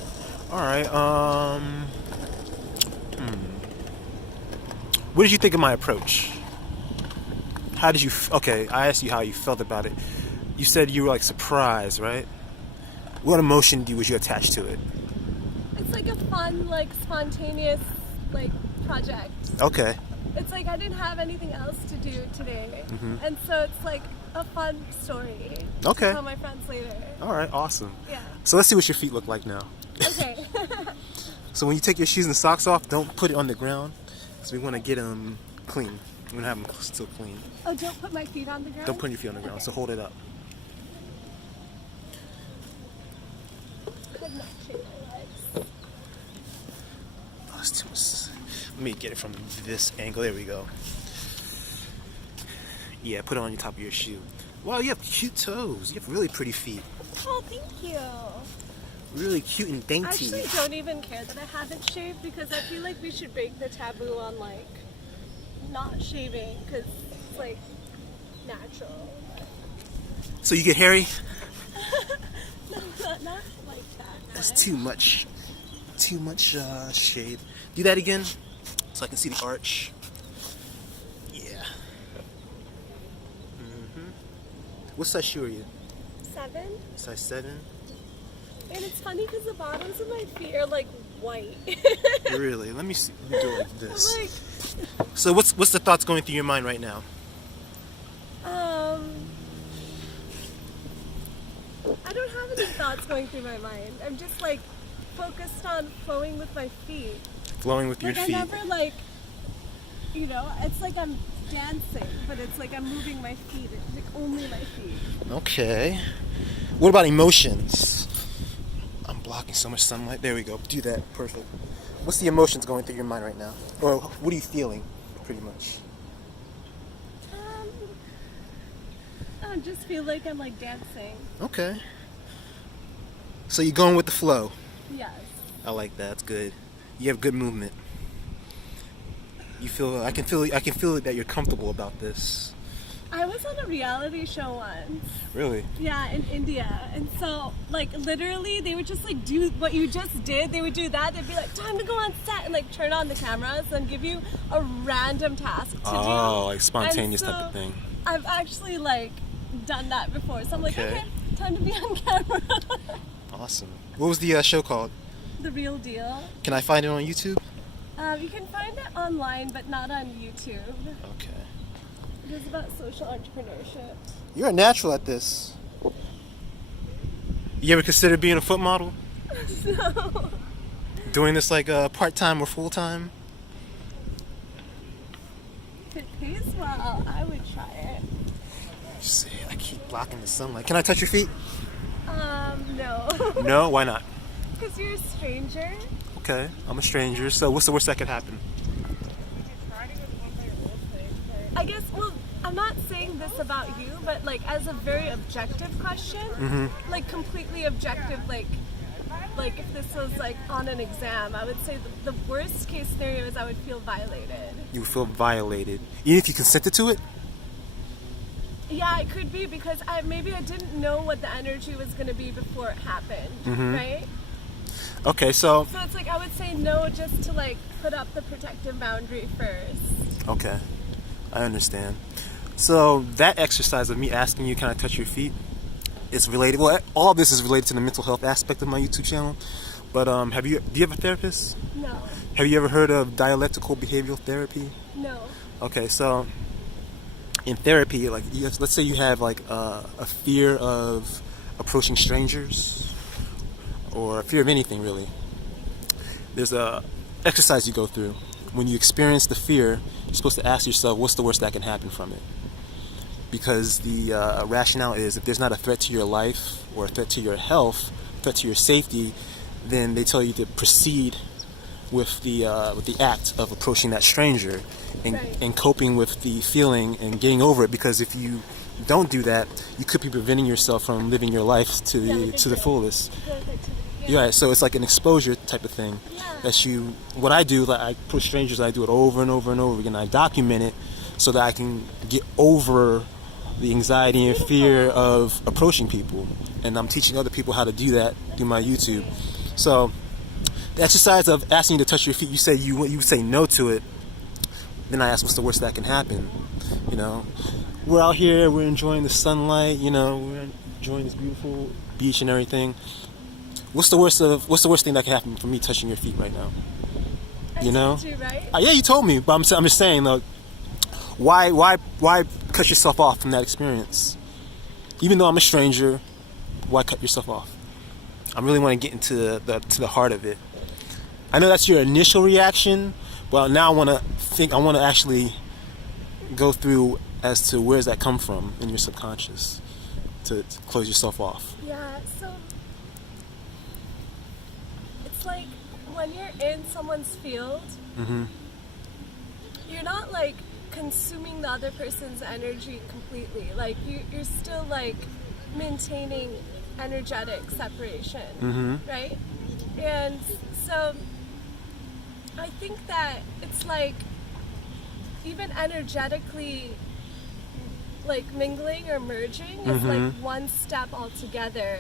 All right. What did you think of my approach? How did you? Okay, I asked you how you felt about it. You said you were like surprised, right? What emotion would you attach to it? It's like a fun, like spontaneous, like project. Okay. It's like I didn't have anything else to do today, and so it's like a fun story. Okay. To tell my friends later. All right. Awesome. Yeah. So let's see what your feet look like now. Okay. So when you take your shoes and socks off, don't put it on the ground. So we want to get them clean. We want to have them still clean. Oh, don't put my feet on the ground. Don't put your feet on the ground. So hold it up. I'm not shaving my legs. Oh, it's too much. Let me get it from this angle. There we go. Yeah, put it on your top of your shoe. Wow, you have cute toes. You have really pretty feet. Oh, thank you. Really cute and I dainty. actually don't even care that I haven't shaved because I feel like we should break the taboo on like not shaving because it's like natural. So you get hairy? Not like that. That's too much. Too much shade. Do that again so I can see the arch. Yeah. What size shoe are you? 7. Size 7? And it's funny because the bottoms of my feet are like white. Really? Let me see. Let me do it like this. like, So what's the thoughts going through your mind right now? I don't have any thoughts going through my mind. I'm just like focused on flowing with my feet. Flowing with your Like feet. I never like, you know, it's like I'm dancing, but it's like I'm moving my feet. It's like only my feet. Okay. What about emotions? I'm blocking so much sunlight. There we go. Do that. Perfect. What's the emotions going through your mind right now? Or what are you feeling, pretty much? I just feel like I'm like dancing. Okay. So you're going with the flow. Yes. I like that. That's good. You have good movement. You feel. I can feel that you're comfortable about this. I was on a reality show once. Really? Yeah, in India. And so, like, literally, they would just, like, do what you just did. They would do that. They'd be like, time to go on set, and, like, turn on the cameras and give you a random task to do. Oh, like spontaneous And so type of thing. I've actually, like, done that before. So I'm like, Okay. okay, time to be on camera. Awesome. What was the show called? The Real Deal. Can I find it on YouTube? You can find it online, but not on YouTube. Okay. It is about social entrepreneurship. You're a natural at this. You ever consider being a foot model? No. Doing this like part-time or full-time? If it pays well, I would try it. See, I keep blocking the sunlight. Can I touch your feet? No. No, why not? Because you're a stranger. Okay, I'm a stranger, so what's the worst that could happen? I guess, well, I'm not saying this about you, but like as a very objective question, like completely objective, like if this was like on an exam, I would say the worst case scenario is I would feel violated. You would feel violated, even if you consented to it? Yeah, it could be because maybe I didn't know what the energy was going to be before it happened, right? Okay, so So it's like I would say no just to like put up the protective boundary first. okay, I understand. So that exercise of me asking you, can I touch your feet, is related. Well, all this is related to the mental health aspect of my YouTube channel. But do you have a therapist? No. Have you ever heard of dialectical behavioral therapy? No. Okay, so in therapy, like let's say you have like a fear of approaching strangers, or a fear of anything really. There's a exercise you go through. When you experience the fear, you're supposed to ask yourself, what's the worst that can happen from it? Because the rationale is, if there's not a threat to your life or a threat to your health, threat to your safety, then they tell you to proceed with the act of approaching that stranger and, Right. and coping with the feeling and getting over it. Because if you don't do that, you could be preventing yourself from living your life to the fullest. Yeah, so it's like an exposure type of thing. Yeah. What I do, like I approach strangers, I do it over and over and over again. I document it so that I can get over the anxiety and fear of approaching people. And I'm teaching other people how to do that through my YouTube. So the exercise of asking you to touch your feet, you say no to it. Then I ask, what's the worst that can happen? You know, we're out here, we're enjoying the sunlight, you know, we're enjoying this beautiful beach and everything. What's the worst thing that can happen from me touching your feet right now? You know? Told you, right? Yeah, you told me, but I'm just saying though, why cut yourself off from that experience? Even though I'm a stranger, why cut yourself off? I really want to get into the heart of it. I know that's your initial reaction, but now I want to actually go through as to where does that come from in your subconscious to close yourself off. Yeah, so it's like when you're in someone's field, you're not like consuming the other person's energy completely. Like you're still like maintaining energetic separation, right? And so I think that it's like even energetically like mingling or merging is like one step altogether.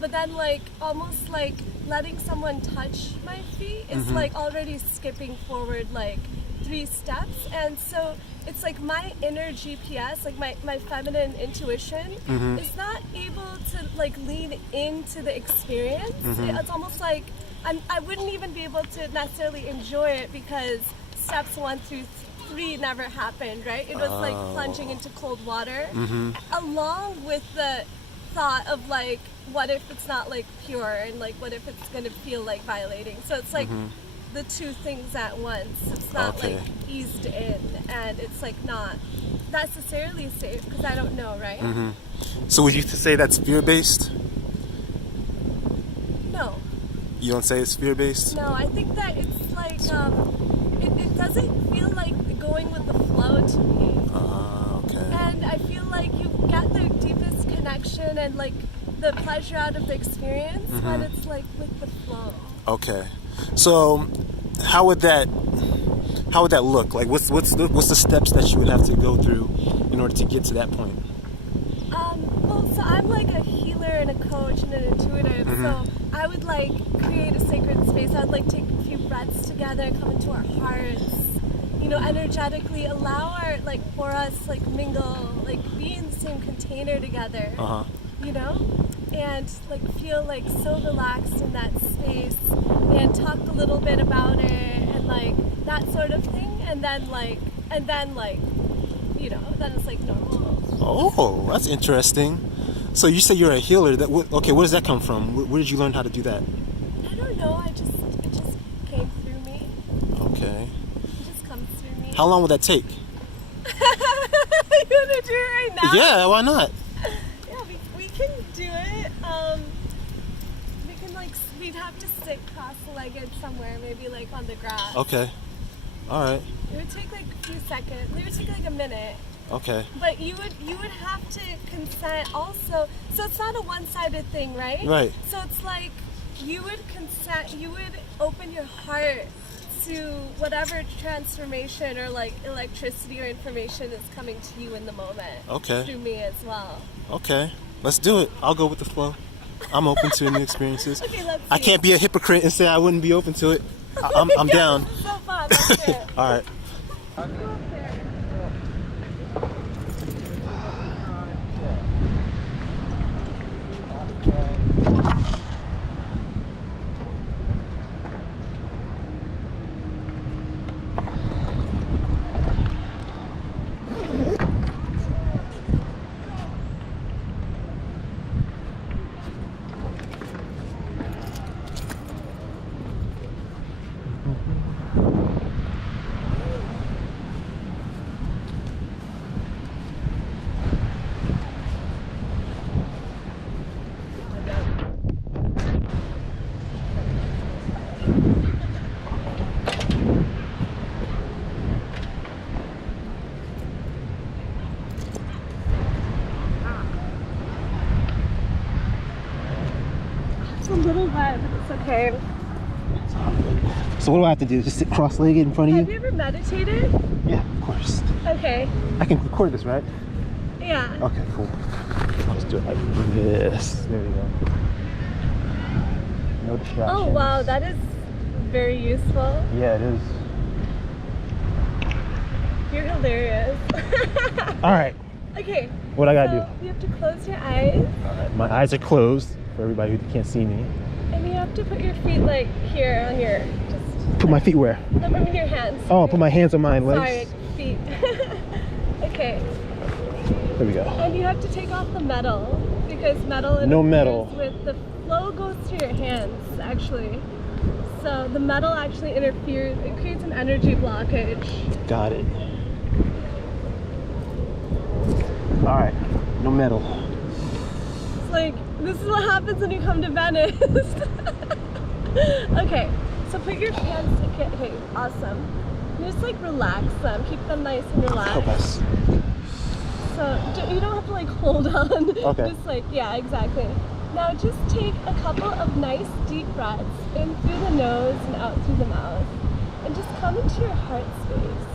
But then like almost like letting someone touch my feet is like already skipping forward like 3 steps. And so it's like my inner GPS, like my feminine intuition is not able to like lean into the experience. It's almost like I wouldn't even be able to necessarily enjoy it because steps 1 through 3 never happened, right? It was like plunging into cold water, along with the thought of like, what if it's not like pure, and like what if it's gonna feel like violating? So it's like the 2 things at once. It's not like eased in, and it's like not necessarily safe because I don't know, right? So would you say that's fear-based? No. You don't say it's fear-based? No, I think that it's like it doesn't feel like going with the flow to me. Okay. And I feel like you get the deepest connection and like the pleasure out of the experience when it's like with the flow. Okay. So how would that look? Like what's the steps that you would have to go through in order to get to that point? Well, so I'm like a healer and a coach and an intuitive. So I would like create a sacred space. I would like take a few breaths together, come into our hearts, you know, energetically allow our like for us like mingle, like be in the same container together. You know, and like feel like so relaxed in that space, and talk a little bit about it and like that sort of thing, and then you know, then it's like normal. Oh, that's interesting. So you say you're a healer. Okay, where does that come from? Where did you learn how to do that? I don't know. It just came through me. Okay. It just comes through me. How long would that take? You wanna do it right now? Yeah, why not? you'd have to sit cross-legged somewhere, maybe like on the grass. Okay. All right. It would take like a few seconds. It would take like a minute. Okay. But you would have to consent also. So it's not a one-sided thing, right? Right. So it's like you would consent. You would open your heart to whatever transformation or like electricity or information is coming to you in the moment. Okay. Through me as well. Okay. Let's do it. I'll go with the flow. I'm open to new experiences. Okay, let's I see. can't be a hypocrite and say I wouldn't be open to it. I'm down. This is so fun. Let's do it. All right. It's a little wet, but it's okay. So what do I have to do? Just sit cross-legged in front of Have you? you ever meditated? Yeah, of course. Okay. I can record this, right? Yeah. Okay, cool. I'll just do it like this. There we go. No distractions. Oh wow, that is very useful. Yeah, it is. You're hilarious. All right. Okay. What I gotta So you have to close your eyes, do? All right. My eyes are closed for everybody who can't see me. and you have to put your feet like here on your Put my feet where? I mean your hands. Oh, put my hands on my Sorry, legs. feet. Okay. There we go. And you have to take off the metal because metal No interferes metal. with the flow goes through your hands actually. So the metal actually interferes. It creates an energy blockage. Got it. All right. No metal. It's like this is what happens when you come to Venice. Okay, so put your hands. Okay, awesome. You just like relax them. Keep them nice and relaxed. Focus. So you don't have to like hold on. Okay. Just like, yeah, exactly. Now just take a couple of nice deep breaths in through the nose and out through the mouth. And just come into your heart space.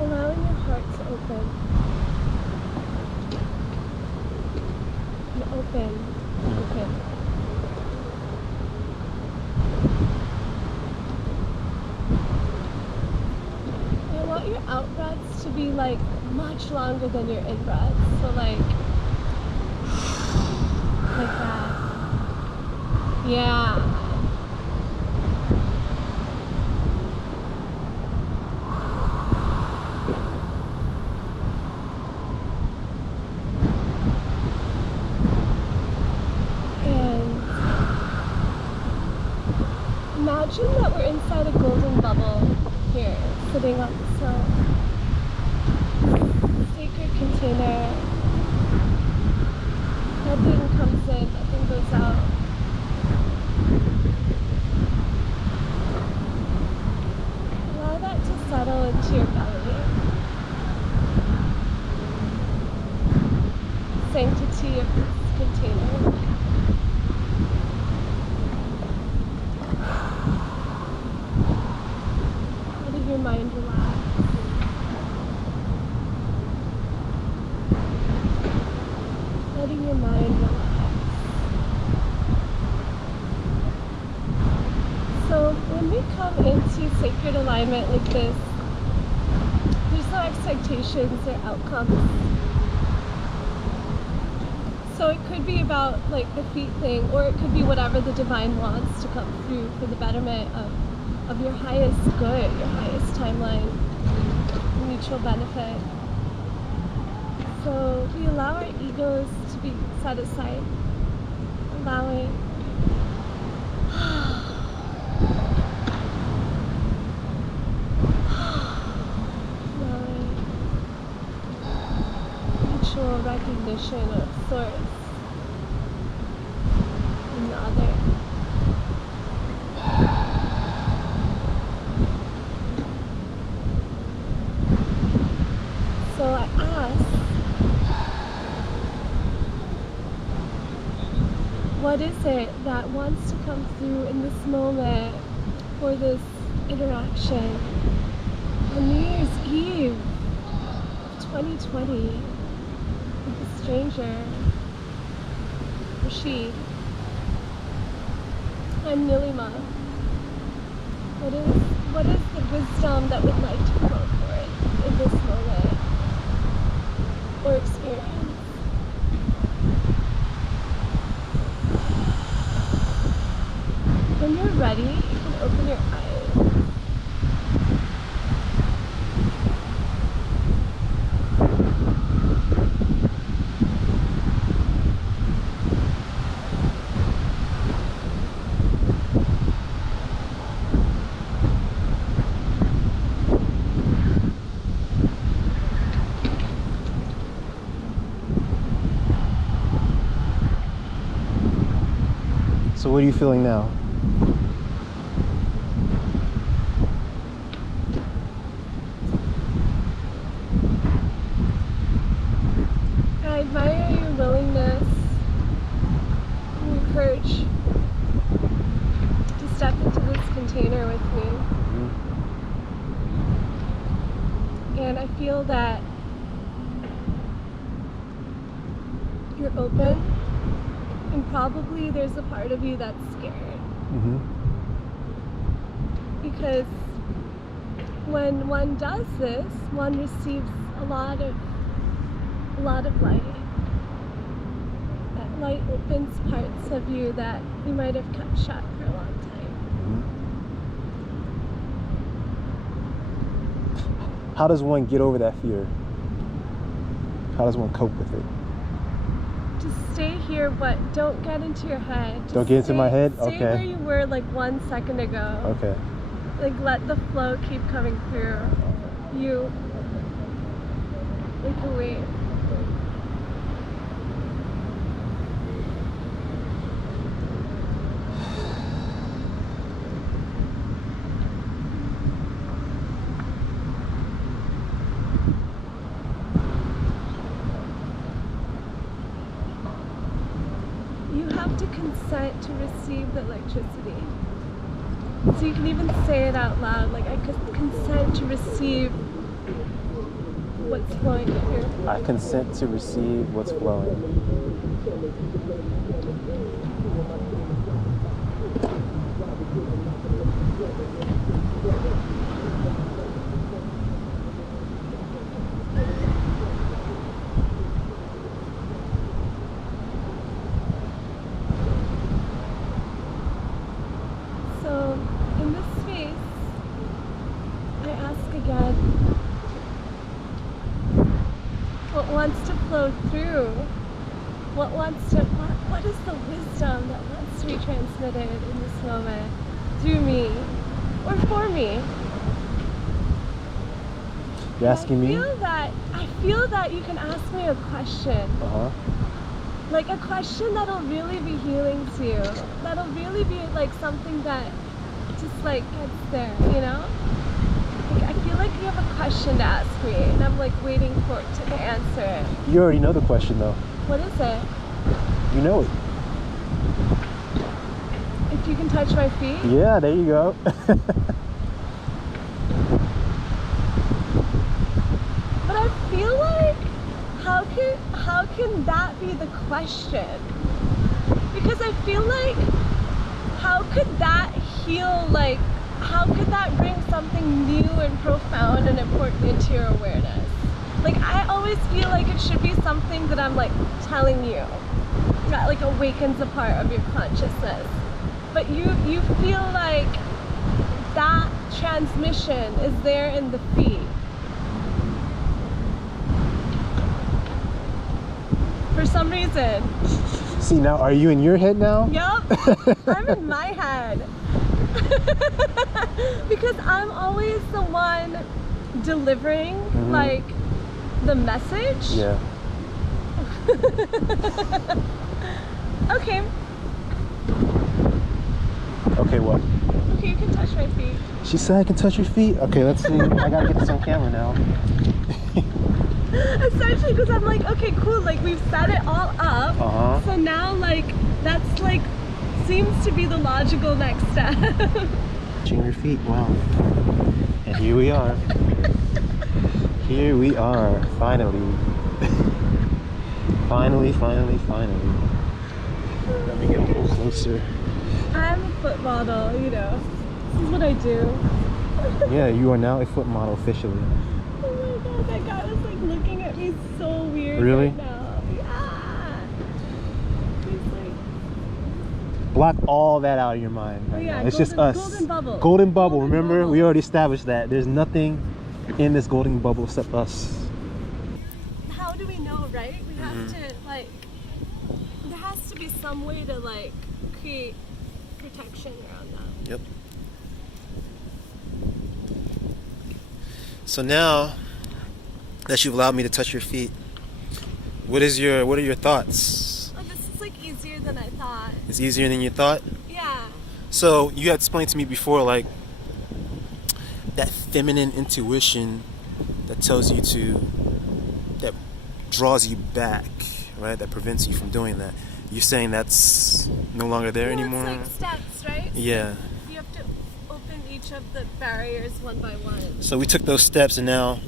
Allowing your heart to open. And open. Open. I want your out breaths to be like much longer than your in breaths. So like that. Yeah. And imagine that we're inside a golden bubble here, sitting on this sacred container. Nothing comes in, nothing goes out. Allow that to settle into your belly. Sanctity of this container. Letting your mind relax. Letting your mind relax. So when we come into sacred alignment like this, there's no expectations or outcomes. So it could be about like the feet thing, or it could be whatever the divine wants to come through for the betterment of your highest good, your highest timeline, mutual benefit. So we allow our egos to be set aside. Allowing mutual recognition of source in the other. So I ask, what is it that wants to come through in this moment for this interaction on New Year's Eve of 2020 with a stranger, Rashid? I'm Nilima. What is the wisdom that would like to come forth in this moment or experience? When you're ready, you can open your eyes. So what are you feeling now? I admire your willingness and courage to step into this container with me. And I feel that you're open, and probably there's a part of you that's scared. Because when one does this, one receives a lot of light. That light opens parts of you that you might have kept shut for a long time. How does one get over that fear? How does one cope with it? Just stay here, but don't get into your head. Just Don't get into my head? Stay Okay. where you were like 1 second ago. Okay. Like let the flow keep coming through you like a wave. You have to consent to receive the electricity. So you can even say it out loud, like I could consent to receive what's flowing here. I consent to receive what's flowing. So in this space, I ask again, what wants to flow through? What is the wisdom that wants to be transmitted in this moment through me or for me? You asking me? I feel that you can ask me a question. Like a question that'll really be healing to you. That'll really be like something that just like gets there, you know? Like, I feel like you have a question to ask me and I'm like waiting for it to answer it. You already know the question though. What is it? You know it. If you can touch my feet? Yeah, there you go. But I feel like how can that be the question? Because I feel like how could that heal, like how could that bring something new and profound and important into your awareness? Like I always feel like it should be something that I'm like telling you that like awakens a part of your consciousness. But you feel like that transmission is there in the feet. For some reason. See, now, are you in your head now? Yup. I'm in my head. Because I'm always the one delivering, like, the message. Yeah. Okay. Okay, what? Okay, you can touch my feet. She said I can touch your feet? Okay, let's see. I gotta get this on camera now. Essentially, because I'm like, okay, cool, like we've set it all up. So now, like, that's like, seems to be the logical next step. Touching your feet, wow. And here we are. Here we are, finally. Finally. Let me get a little closer. I'm a foot model, you know. This is what I do. Yeah, you are now a foot model officially. Oh my god, that guy was like looking at me so weird Really? right now. Yeah. He's like, Block all that out of your mind right yeah, now. It's just us. golden bubble. Golden bubble, Golden remember? bubble. We already established that. There's nothing in this golden bubble except us. How do we know, right? We have to, like, there has to be some way to, like, create protection around that. Yep. So now that you've allowed me to touch your feet, what are your thoughts? Oh, this is, like, easier than I thought. It's easier than you thought? Yeah. So you had explained to me before, like, that feminine intuition that tells you that draws you back, right? That prevents you from doing that. You're saying that's no longer there anymore? It's like steps, right? Yeah. You have to open each of the barriers one by one. So we took those steps and now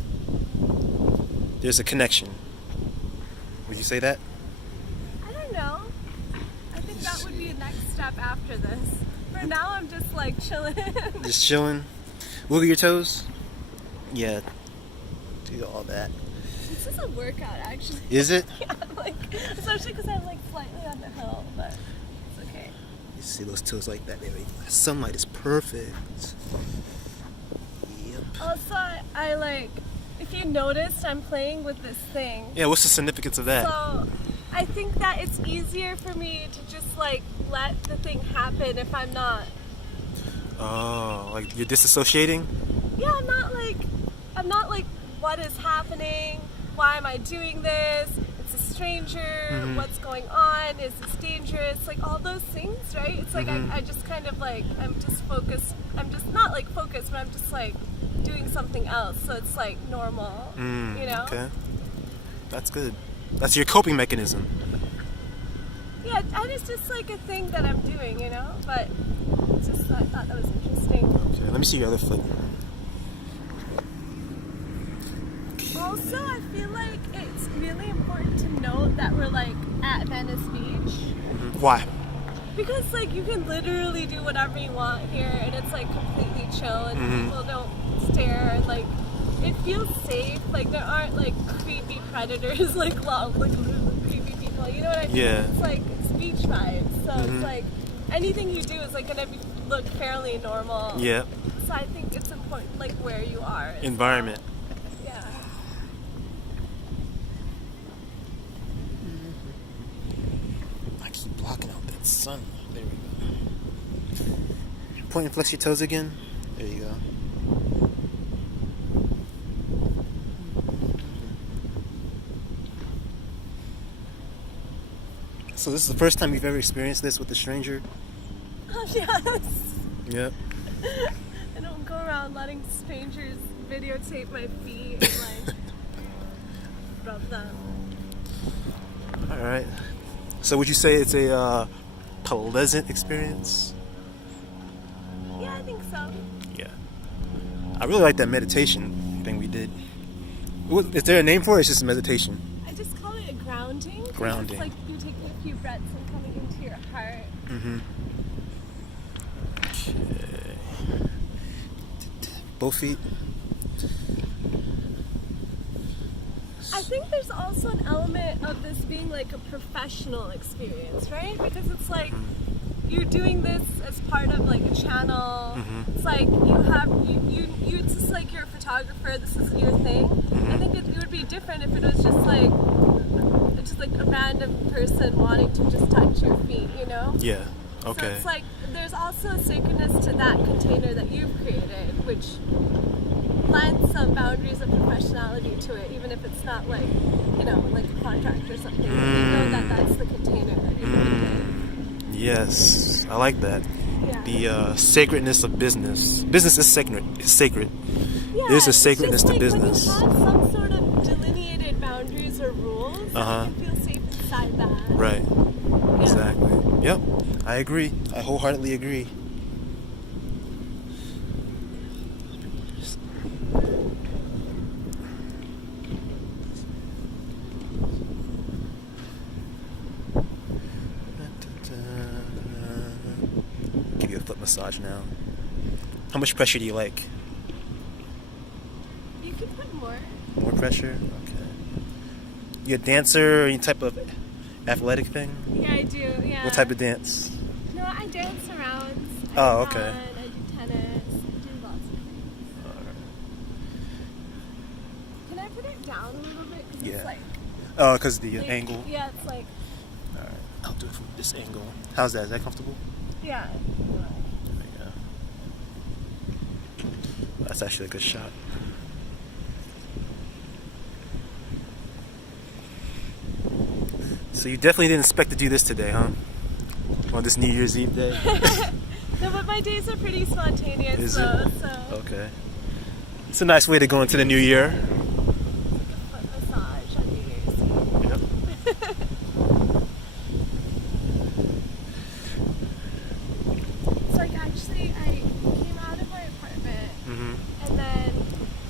there's a connection. Would you say that? I don't know. I think that would be a next step after this. For now, I'm just like chilling. Just chilling. Wiggle your toes. Yeah. Do all that. This is a workout, actually. Is it? Yeah, like, especially because I'm like slightly on the hill, but it's okay. You see those toes like that? There we go. Sunlight is perfect. Yep. Also, I like, if you noticed, I'm playing with this thing. Yeah, what's the significance of that? So, I think that it's easier for me to just like let the thing happen if I'm not. Oh, like you're disassociating? Yeah, I'm not like, what is happening? Why am I doing this? It's a stranger. What's going on? Is this dangerous? Like all those things, right? It's like I just kind of like, I'm just focused. I'm just not like focused, but I'm just like doing something else. So it's like normal, you know? Okay. That's good. That's your coping mechanism. Yeah, and it's just like a thing that I'm doing, you know? But it's just, I thought that was interesting. Okay, let me see your other foot. Also, I feel like it's really important to note that we're like at Venice Beach. Why? Because like you can literally do whatever you want here and it's like completely chill and people don't stare and like it feels safe. Like there aren't like creepy predators like creepy people. You know what I mean? Yeah. It's like it's beach vibes. So it's like anything you do is like gonna look fairly normal. Yeah. So I think it's important like where you are. Environment. Yeah. I keep blocking out that sun. There we go. Point and flex your toes again. There you go. So this is the first time you've ever experienced this with a stranger? Yes. Yep. I don't go around letting strangers videotape my feet and like rub them. All right. So would you say it's a pleasant experience? Yeah, I think so. Yeah. I really like that meditation thing we did. Is there a name for it? It's just meditation. I just call it a grounding. 'Cause Grounding. It's like you taking a few breaths and coming into your heart. Okay. Both feet. I think there's also an element of this being like a professional experience, right? Because it's like you're doing this as part of like a channel. It's like you it's just like you're a photographer, this is your thing. I think it would be different if it was just like a random person wanting to just touch your feet, you know? Yeah. So Okay. it's like there's also a sacredness to that container that you've created, which lends some boundaries of professionality to it, even if it's not like, you know, like a contract or something. You know that that's the container that you're creating. Yes, I like that. Yeah. The sacredness of business. Business is sacred. It's sacred. Yeah, There's a it's sacredness just to like business. When you have some sort of delineated boundaries or rules, Uh-huh. you feel safe inside that. Right. Yeah. Exactly. Yep. I agree. I wholeheartedly agree. Give you a foot massage now. How much pressure do you like? You can put more. More pressure? Okay. You a dancer or any type of athletic thing? Yeah, I do. Yeah. What type of dance? No, I dance around. Oh, okay. I do tennis. I do lots of things. Can I put it down a little bit? 'Cause Yeah. It's like, Oh, because the like- angle. Yeah, it's like, Alright, I'll do it from this angle. How's that? Is that comfortable? yeah. There we go. That's actually a good shot. So you definitely didn't expect to do this today, huh? On this New Year's Eve day? No, but my days are pretty spontaneous, Is though, it? so Okay. It's a nice way to go into the new year. foot massage on New Year's Eve. Yep. It's like actually I came out of my apartment Mm-hmm. and then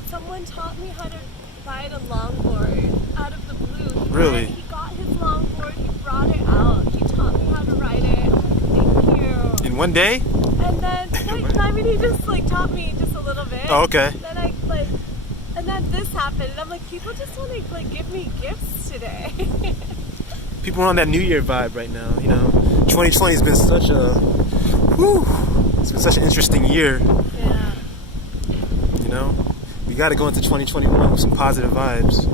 someone taught me how to ride a longboard out of the blue. Really? He got his longboard, he brought it out, he taught me how to ride it. I'm like, thank you. In one day? And then, like, I mean, he just like taught me just a little bit. Oh, okay. Then I like, and then this happened, and I'm like, people just want to like give me gifts today. People are on that New Year vibe right now. You know, 2020 has been such a, it's been such an interesting year. Yeah. You know, we got to go into 2021 with some positive vibes.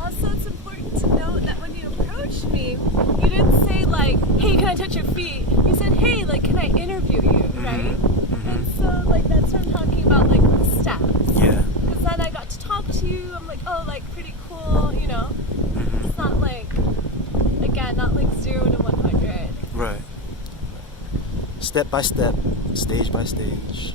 Also, it's important to note that when you approached me, you didn't say like, "Hey, can I touch your feet?" You said, "Hey, like, can I interview you?" Right? And so, like, that's what I'm talking about, like the steps. Yeah. Because then I got to talk to you. I'm like, oh, like pretty cool, you know. It's not like, again, not like 0 to 100. Right. Step by step, stage by stage.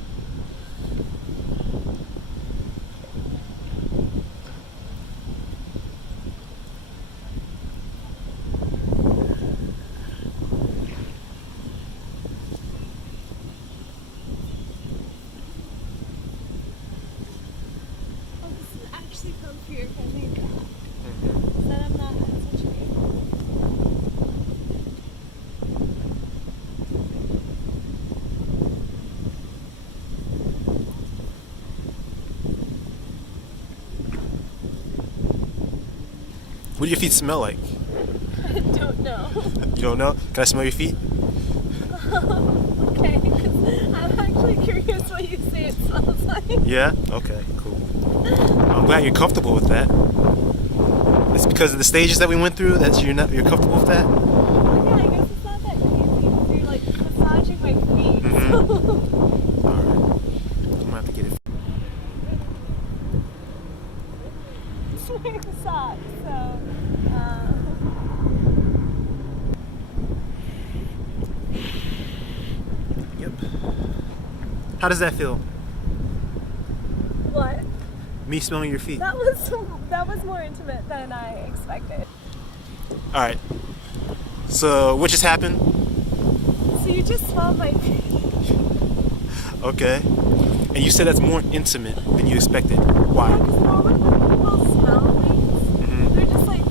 Oh, this is actually comfier if I lean back. Then I'm not at such an angle. What do your feet smell like? I don't know. You don't know? Can I smell your feet? Okay, 'cause I'm actually curious what you say it smells like. Yeah? Okay, cool. I'm glad you're comfortable with that. It's because of the stages that we went through that you're comfortable with that? Yeah, I guess it's not that crazy because you're like massaging my feet. Alright. I'm gonna have to get it. It's wearing socks, so. Yep. How does that feel? What? Me smelling your feet. That was more intimate than I expected. Alright. So, what just happened? So you just smelled my feet. Okay. And you said that's more intimate than you expected. Yeah, Why? because normally when people smell things, they're just like,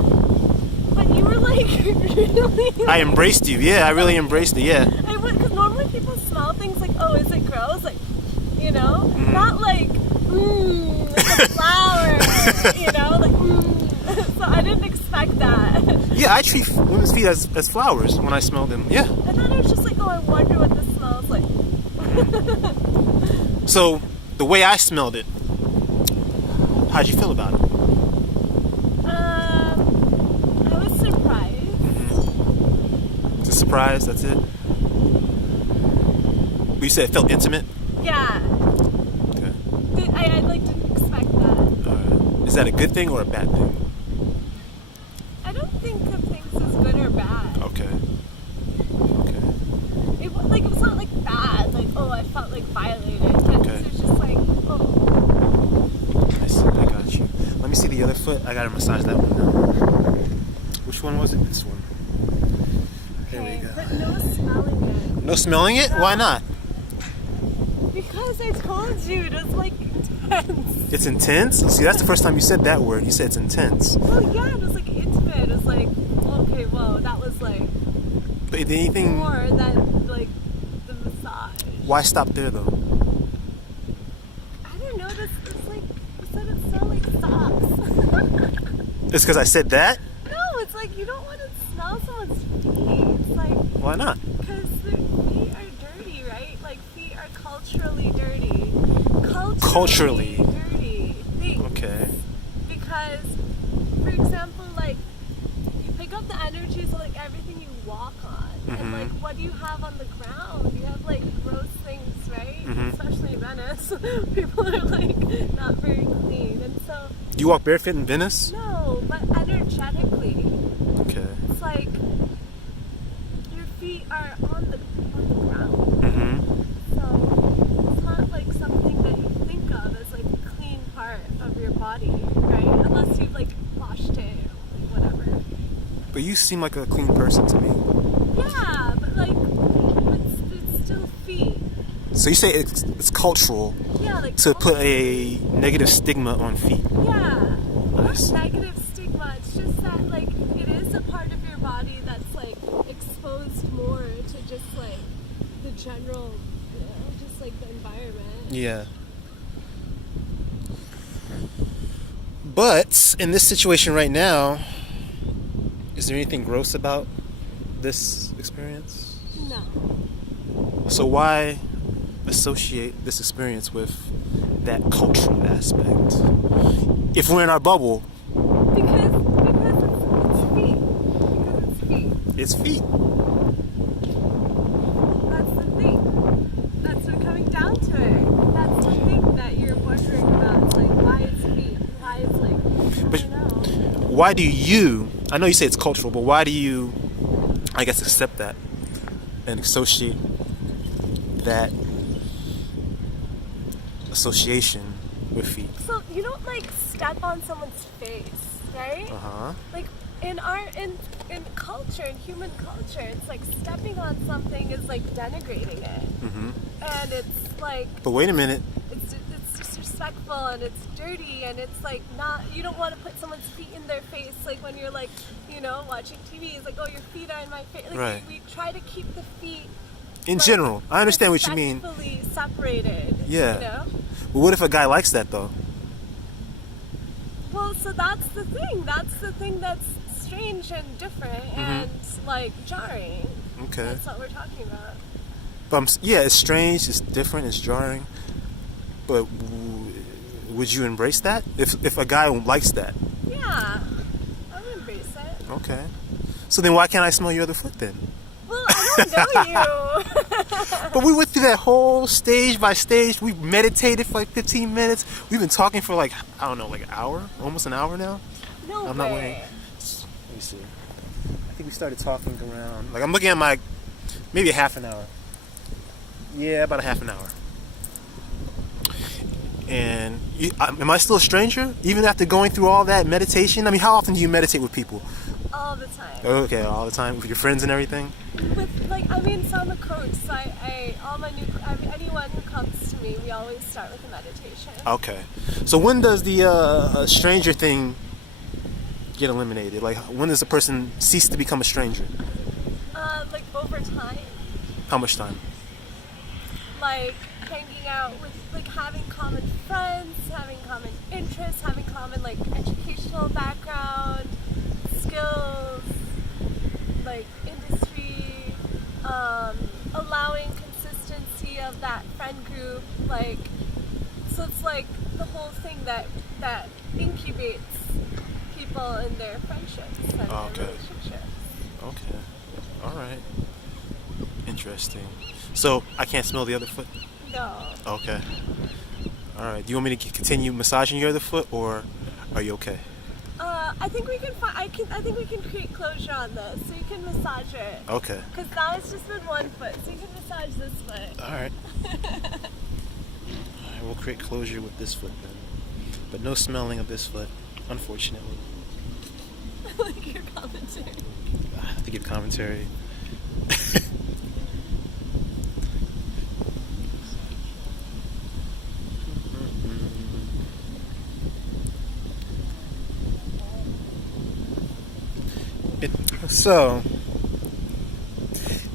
but you were like really. I embraced you. Yeah, I really embraced it. Yeah. I would, because normally people smell things like, oh, is it gross? Like, you know, Mm-hmm. not like, it's a flower, you know, like, so I didn't expect that. Yeah, I treat women's feet as flowers when I smell them. Yeah. I thought it was just like, oh, I wonder what this smells like. So the way I smelled it, how'd you feel about it? I was surprised. Just surprised. That's it. You said it felt intimate. Yeah, Okay. I like didn't expect that. All right. Is that a good thing or a bad thing? I don't think of things as good or bad. Okay. Okay. It was like, it was not like bad, like, oh, I felt like violated. But Okay. it was just like, oh. I see. I got you. Let me see the other foot. I gotta massage that one now. Which one was it? This one. There we go. But no smelling it. No smelling it? Why not? Because I told you, it was like intense. It's intense? See, that's the first time you said that word. You said it's intense. Well, yeah, it was like intimate. It was like, okay, whoa, that was like But anything. more than like the massage. Why stop there though? I don't know, it's like, you said it so like socks. It's because I said that? No, it's like you don't want to smell someone's feet. It's like, Why not? because their feet are dirty, right? Like feet are culturally dirty. Culturally. dirty things. Okay. Because, for example, like you pick up the energies of like everything you walk on, and like what do you have on the ground? You have like gross things, right? Especially in Venice, people are like not very clean, and so You walk barefoot in Venice? no, but energetically, Okay. it's like your feet are on the ground. Mm-hmm. So it's not like something that you think of as like a clean part of your body, right? Unless you've like washed it or like whatever. But you seem like a clean person to me. Yeah, but like it's still feet. So you say it's cultural Yeah, like to put a negative stigma on feet. yeah. I Not see. negative stigma. It's just that like it is a part of your body that's like exposed more to just like the general, you know, just like the environment. Yeah. But in this situation right now, is there anything gross about this experience? No. So why associate this experience with that cultural aspect? If we're in our bubble, Because it's feet. Because it's feet. it's feet. That's the thing. That's what coming down to it. That's the thing that you're wondering about. It's like why it's feet. Why it's like But- I don't know. Why do you, I know you say it's cultural, but why do you, I guess, accept that and associate that association with feet? So you don't like step on someone's face, right? Uh-huh. Like in culture, in human culture, it's like stepping on something is like denigrating it, and it's like But wait a minute. it's disrespectful and it's dirty and it's like not. You don't want to put someone's feet in their face, like when you're like, you know, watching TV. It's like, oh, your feet are in my face. Like Right. we try to keep the feet. In like, general, I understand what you mean. respectfully separated. Yeah. You know. But what if a guy likes that though? Well, so that's the thing. That's the thing that's strange and different and like jarring. Okay. That's what we're talking about. But yeah, it's strange, it's different, it's jarring. But would you embrace that if a guy likes that? Yeah, I would embrace it. Okay. So then why can't I smell your other foot then? Well, I don't know you. But we went through that whole stage by stage. We meditated for like 15 minutes. We've been talking for like, I don't know, like an hour? Almost an hour now? No I'm way. not waiting. Let me see. I think we started talking around, like I'm looking at my, maybe a half an hour. Yeah, about a half an hour. And am I still a stranger? Even after going through all that meditation? I mean, how often do you meditate with people? All the time. Okay, all the time with your friends and everything? With like, I mean, so I'm a coach, so anyone who comes to me, we always start with a meditation. Okay. So when does the stranger thing get eliminated? Like, when does a person cease to become a stranger? Like over time, How much time? like hanging out with, like having common friends, having common interests, having common like educational background, skills, like industry, allowing consistency of that friend group, like, so it's like the whole thing that incubates people in their friendships and Oh, okay. their relationships. Okay. All right. Interesting. So I can't smell the other foot? No. Okay. All right. Do you want me to continue massaging your other foot, or are you okay? I think we can I think we can create closure on this, so you can massage it. Okay. Because now it's just been one foot, so you can massage this foot. All right. All right. We'll create closure with this foot then, but no smelling of this foot, unfortunately. Like your commentary. I have to give commentary. So,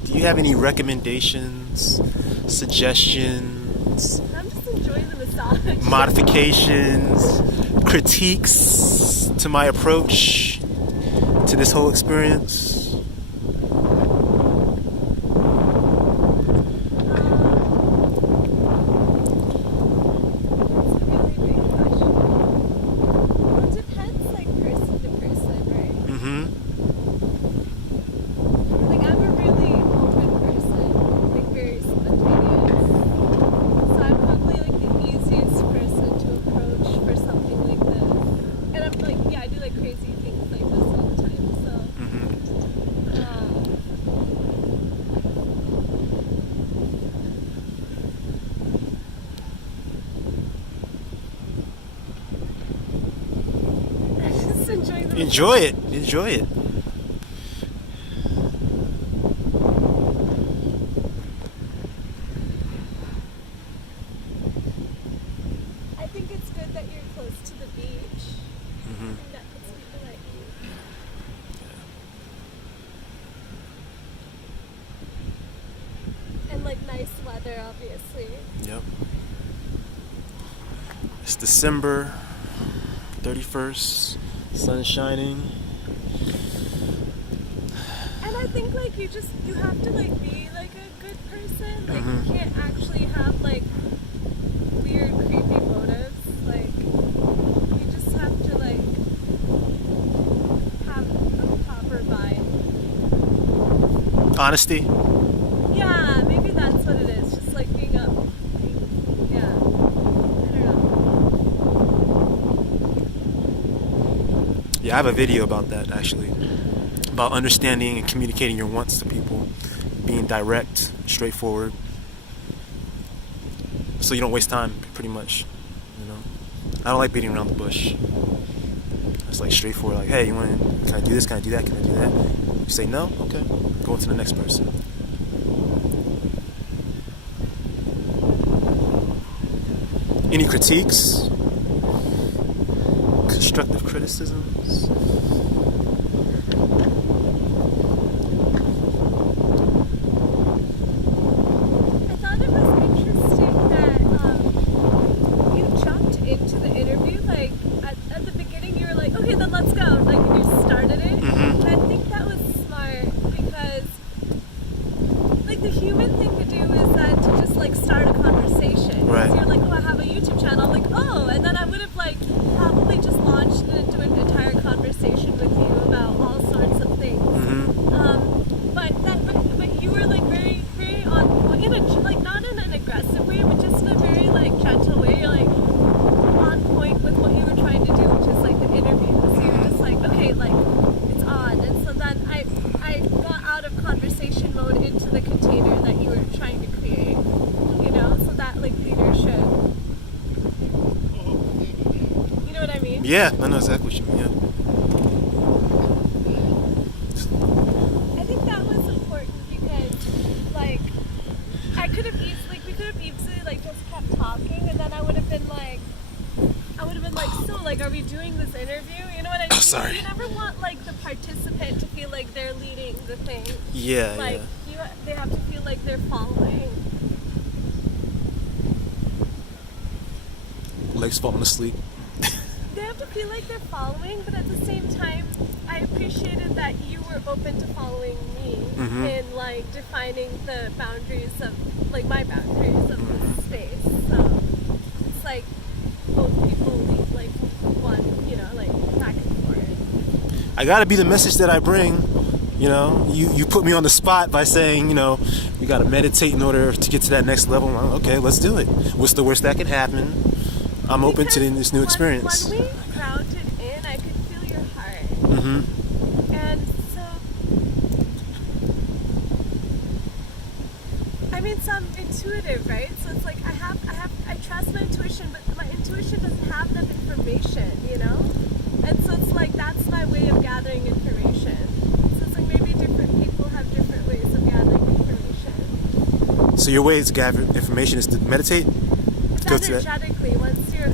do you have any recommendations, suggestions, I'm just enjoying the massage. modifications, critiques to my approach to this whole experience? That's a really big question. Well, it depends, like, person to person, right? Mm-hmm. Like, I'm a really open person, like, very spontaneous. So I'm probably, like, the easiest person to approach for something like this. And I'm, like, yeah, I do, like, crazy things like this all the time, so... Mm-hmm. I'm just enjoying the Enjoy it. Enjoy it. I think it's good that you're close to the beach. Mm-hmm. I think that puts people at ease. And like nice weather, obviously. Yep. It's December 31st. Sun shining. And I think like you have to like be like a good person. Like Mhm. you can't actually have like weird, creepy motives. Like you just have to like have a proper vibe. Honesty. Yeah, maybe that's what it is. Just like being yeah. I don't know. Yeah, I have a video about that actually. About understanding and communicating your wants to people. Being direct, straightforward. So you don't waste time, pretty much. You know? I don't like beating around the bush. It's like straightforward, like, hey, can I do this? Can I do that? Can I do that? You say no? Okay. Go on to the next person. Any critiques? Constructive criticisms? I thought it was interesting that you jumped into the interview. Like at the beginning, you were like, "Okay, then let's go." Like you started it, Mhm. and I think that was smart because, like, the human thing to do is that to just like start a conversation. Right. So you're like, "Oh, I have a YouTube channel." I'm like, "Oh," and then I would have like probably just launched into an entire conversation with you about all sorts of things. But you were like very on in a like not in an aggressive way, but just in a very like gentle way. You're like on point with what you were trying to do, which is like the interview. So you were just like, okay, like it's on. And so then I got out of conversation mode into the container that you were trying to create. You know, so that like leadership. You know what I mean? Yeah, I know exactly what you mean. Yeah. I think that was important because, like, we could have easily, like, just kept talking, and then I would have been like, so, like, are we doing this interview? You know what I mean? Sorry. You never like the participant to feel like they're leading the thing. Yeah, Like they have to feel like they're following. Legs falling asleep. They have to feel like they're following, but at the same time, I appreciated that you were open to following me in like defining the boundaries of like my boundaries of the space. So it's like both people lead like one, you know, like back and forth. I gotta be the message that I bring. You know, you put me on the spot by saying, you know, we gotta meditate in order to get to that next level. Well, okay, let's do it. What's the worst that could happen? I'm open to this new experience. When we grounded in, I could feel your heart. And so, I mean, so I'm intuitive, right? So it's like I trust my intuition, but my intuition doesn't have enough information, you know? And so it's like, that's my way of gathering information. So it's like maybe different people have different ways of gathering information. So your way to gather information is to meditate? Go to that. Energetically, once your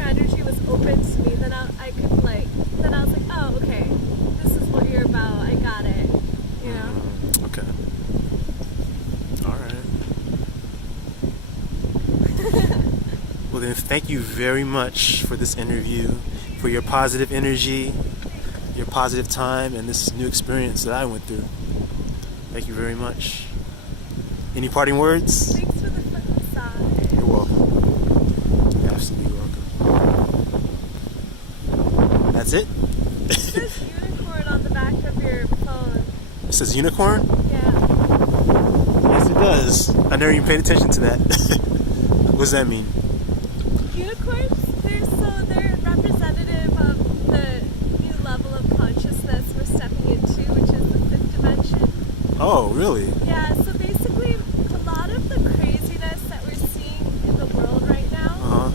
energy was open to me, then I could like, then I was like, oh, okay, this is what you're about. I got it. You know. Okay. All right. Well then, thank you very much for this interview, for your positive energy, your positive time, and this new experience that I went through. Thank you very much. Any parting words? Thanks for the massage. You're welcome. Absolutely welcome. That's it? It says unicorn on the back of your phone. It says unicorn? Yeah. Yes, it does. I never even paid attention to that. What does that mean? Unicorns, they're representative of the new level of consciousness we're stepping into, which is the 5th dimension. Oh, really? Yeah, so basically a lot of the craziness that we're seeing in the world right now,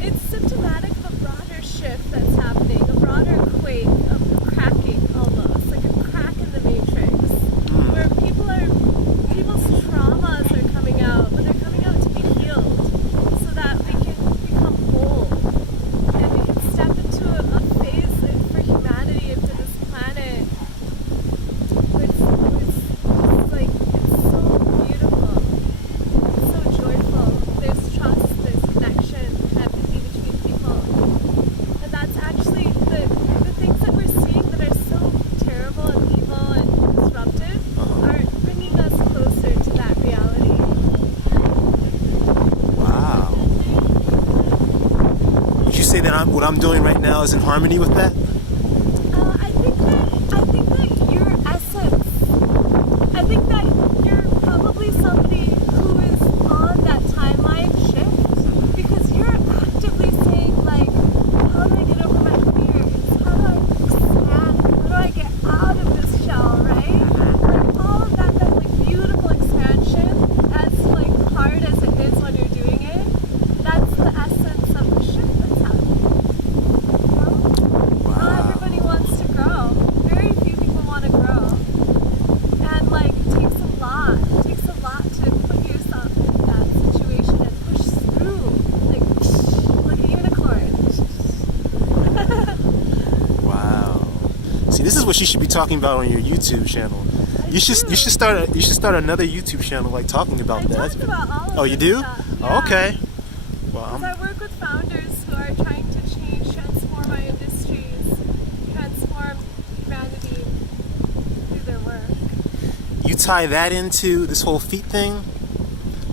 it's symptomatic of a broader shift that's happening, a broader quake, a cracking almost, like a crack in the matrix, where people's traumas are coming out, but they're coming out to be healed so that we can become whole and we can step into a phase for humanity, into this planet. It's like, it's so beautiful, it's so joyful. There's trust, there's connection, empathy between people. And that's actually the things that we're seeing that are so terrible and evil and disruptive are bringing us closer to that reality. Wow. Would you say that what I'm doing right now is in harmony with that? I think that your essence, I think that you're probably somebody who is on that timeline shift, because you're actively saying like, how do I get over my fears? How do I expand? How do I get out of this shell, right? Like all of that like beautiful expansion, as like hard as it is when you're doing it, that's the essence of the shift that's happening. You know? Not everybody wants to grow. Very few people want to grow. And like it takes a lot. It takes a lot to put yourself in that situation and push through. Like a unicorn. Wow. See, this is what you should be talking about on your YouTube channel. You should start another YouTube channel like talking about I that. talk about all of Oh, you this do? stuff. Oh, Yeah. okay. Well, Because I work with founders who are trying to change, transform our industries, transform humanity through their work. you tie that into this whole feet thing,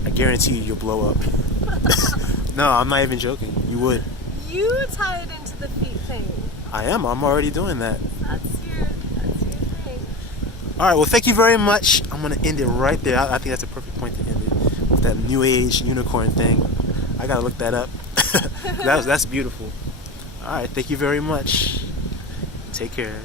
I guarantee you'll blow up. No, I'm not even joking. You would. You tie it into the feet thing. I am. I'm already doing that. That's your thing. All right. Well, thank you very much. I'm gonna end it right there. I think that's a perfect point to end it with that new age unicorn thing. I gotta look that up. That's beautiful. All right. Thank you very much. Take care.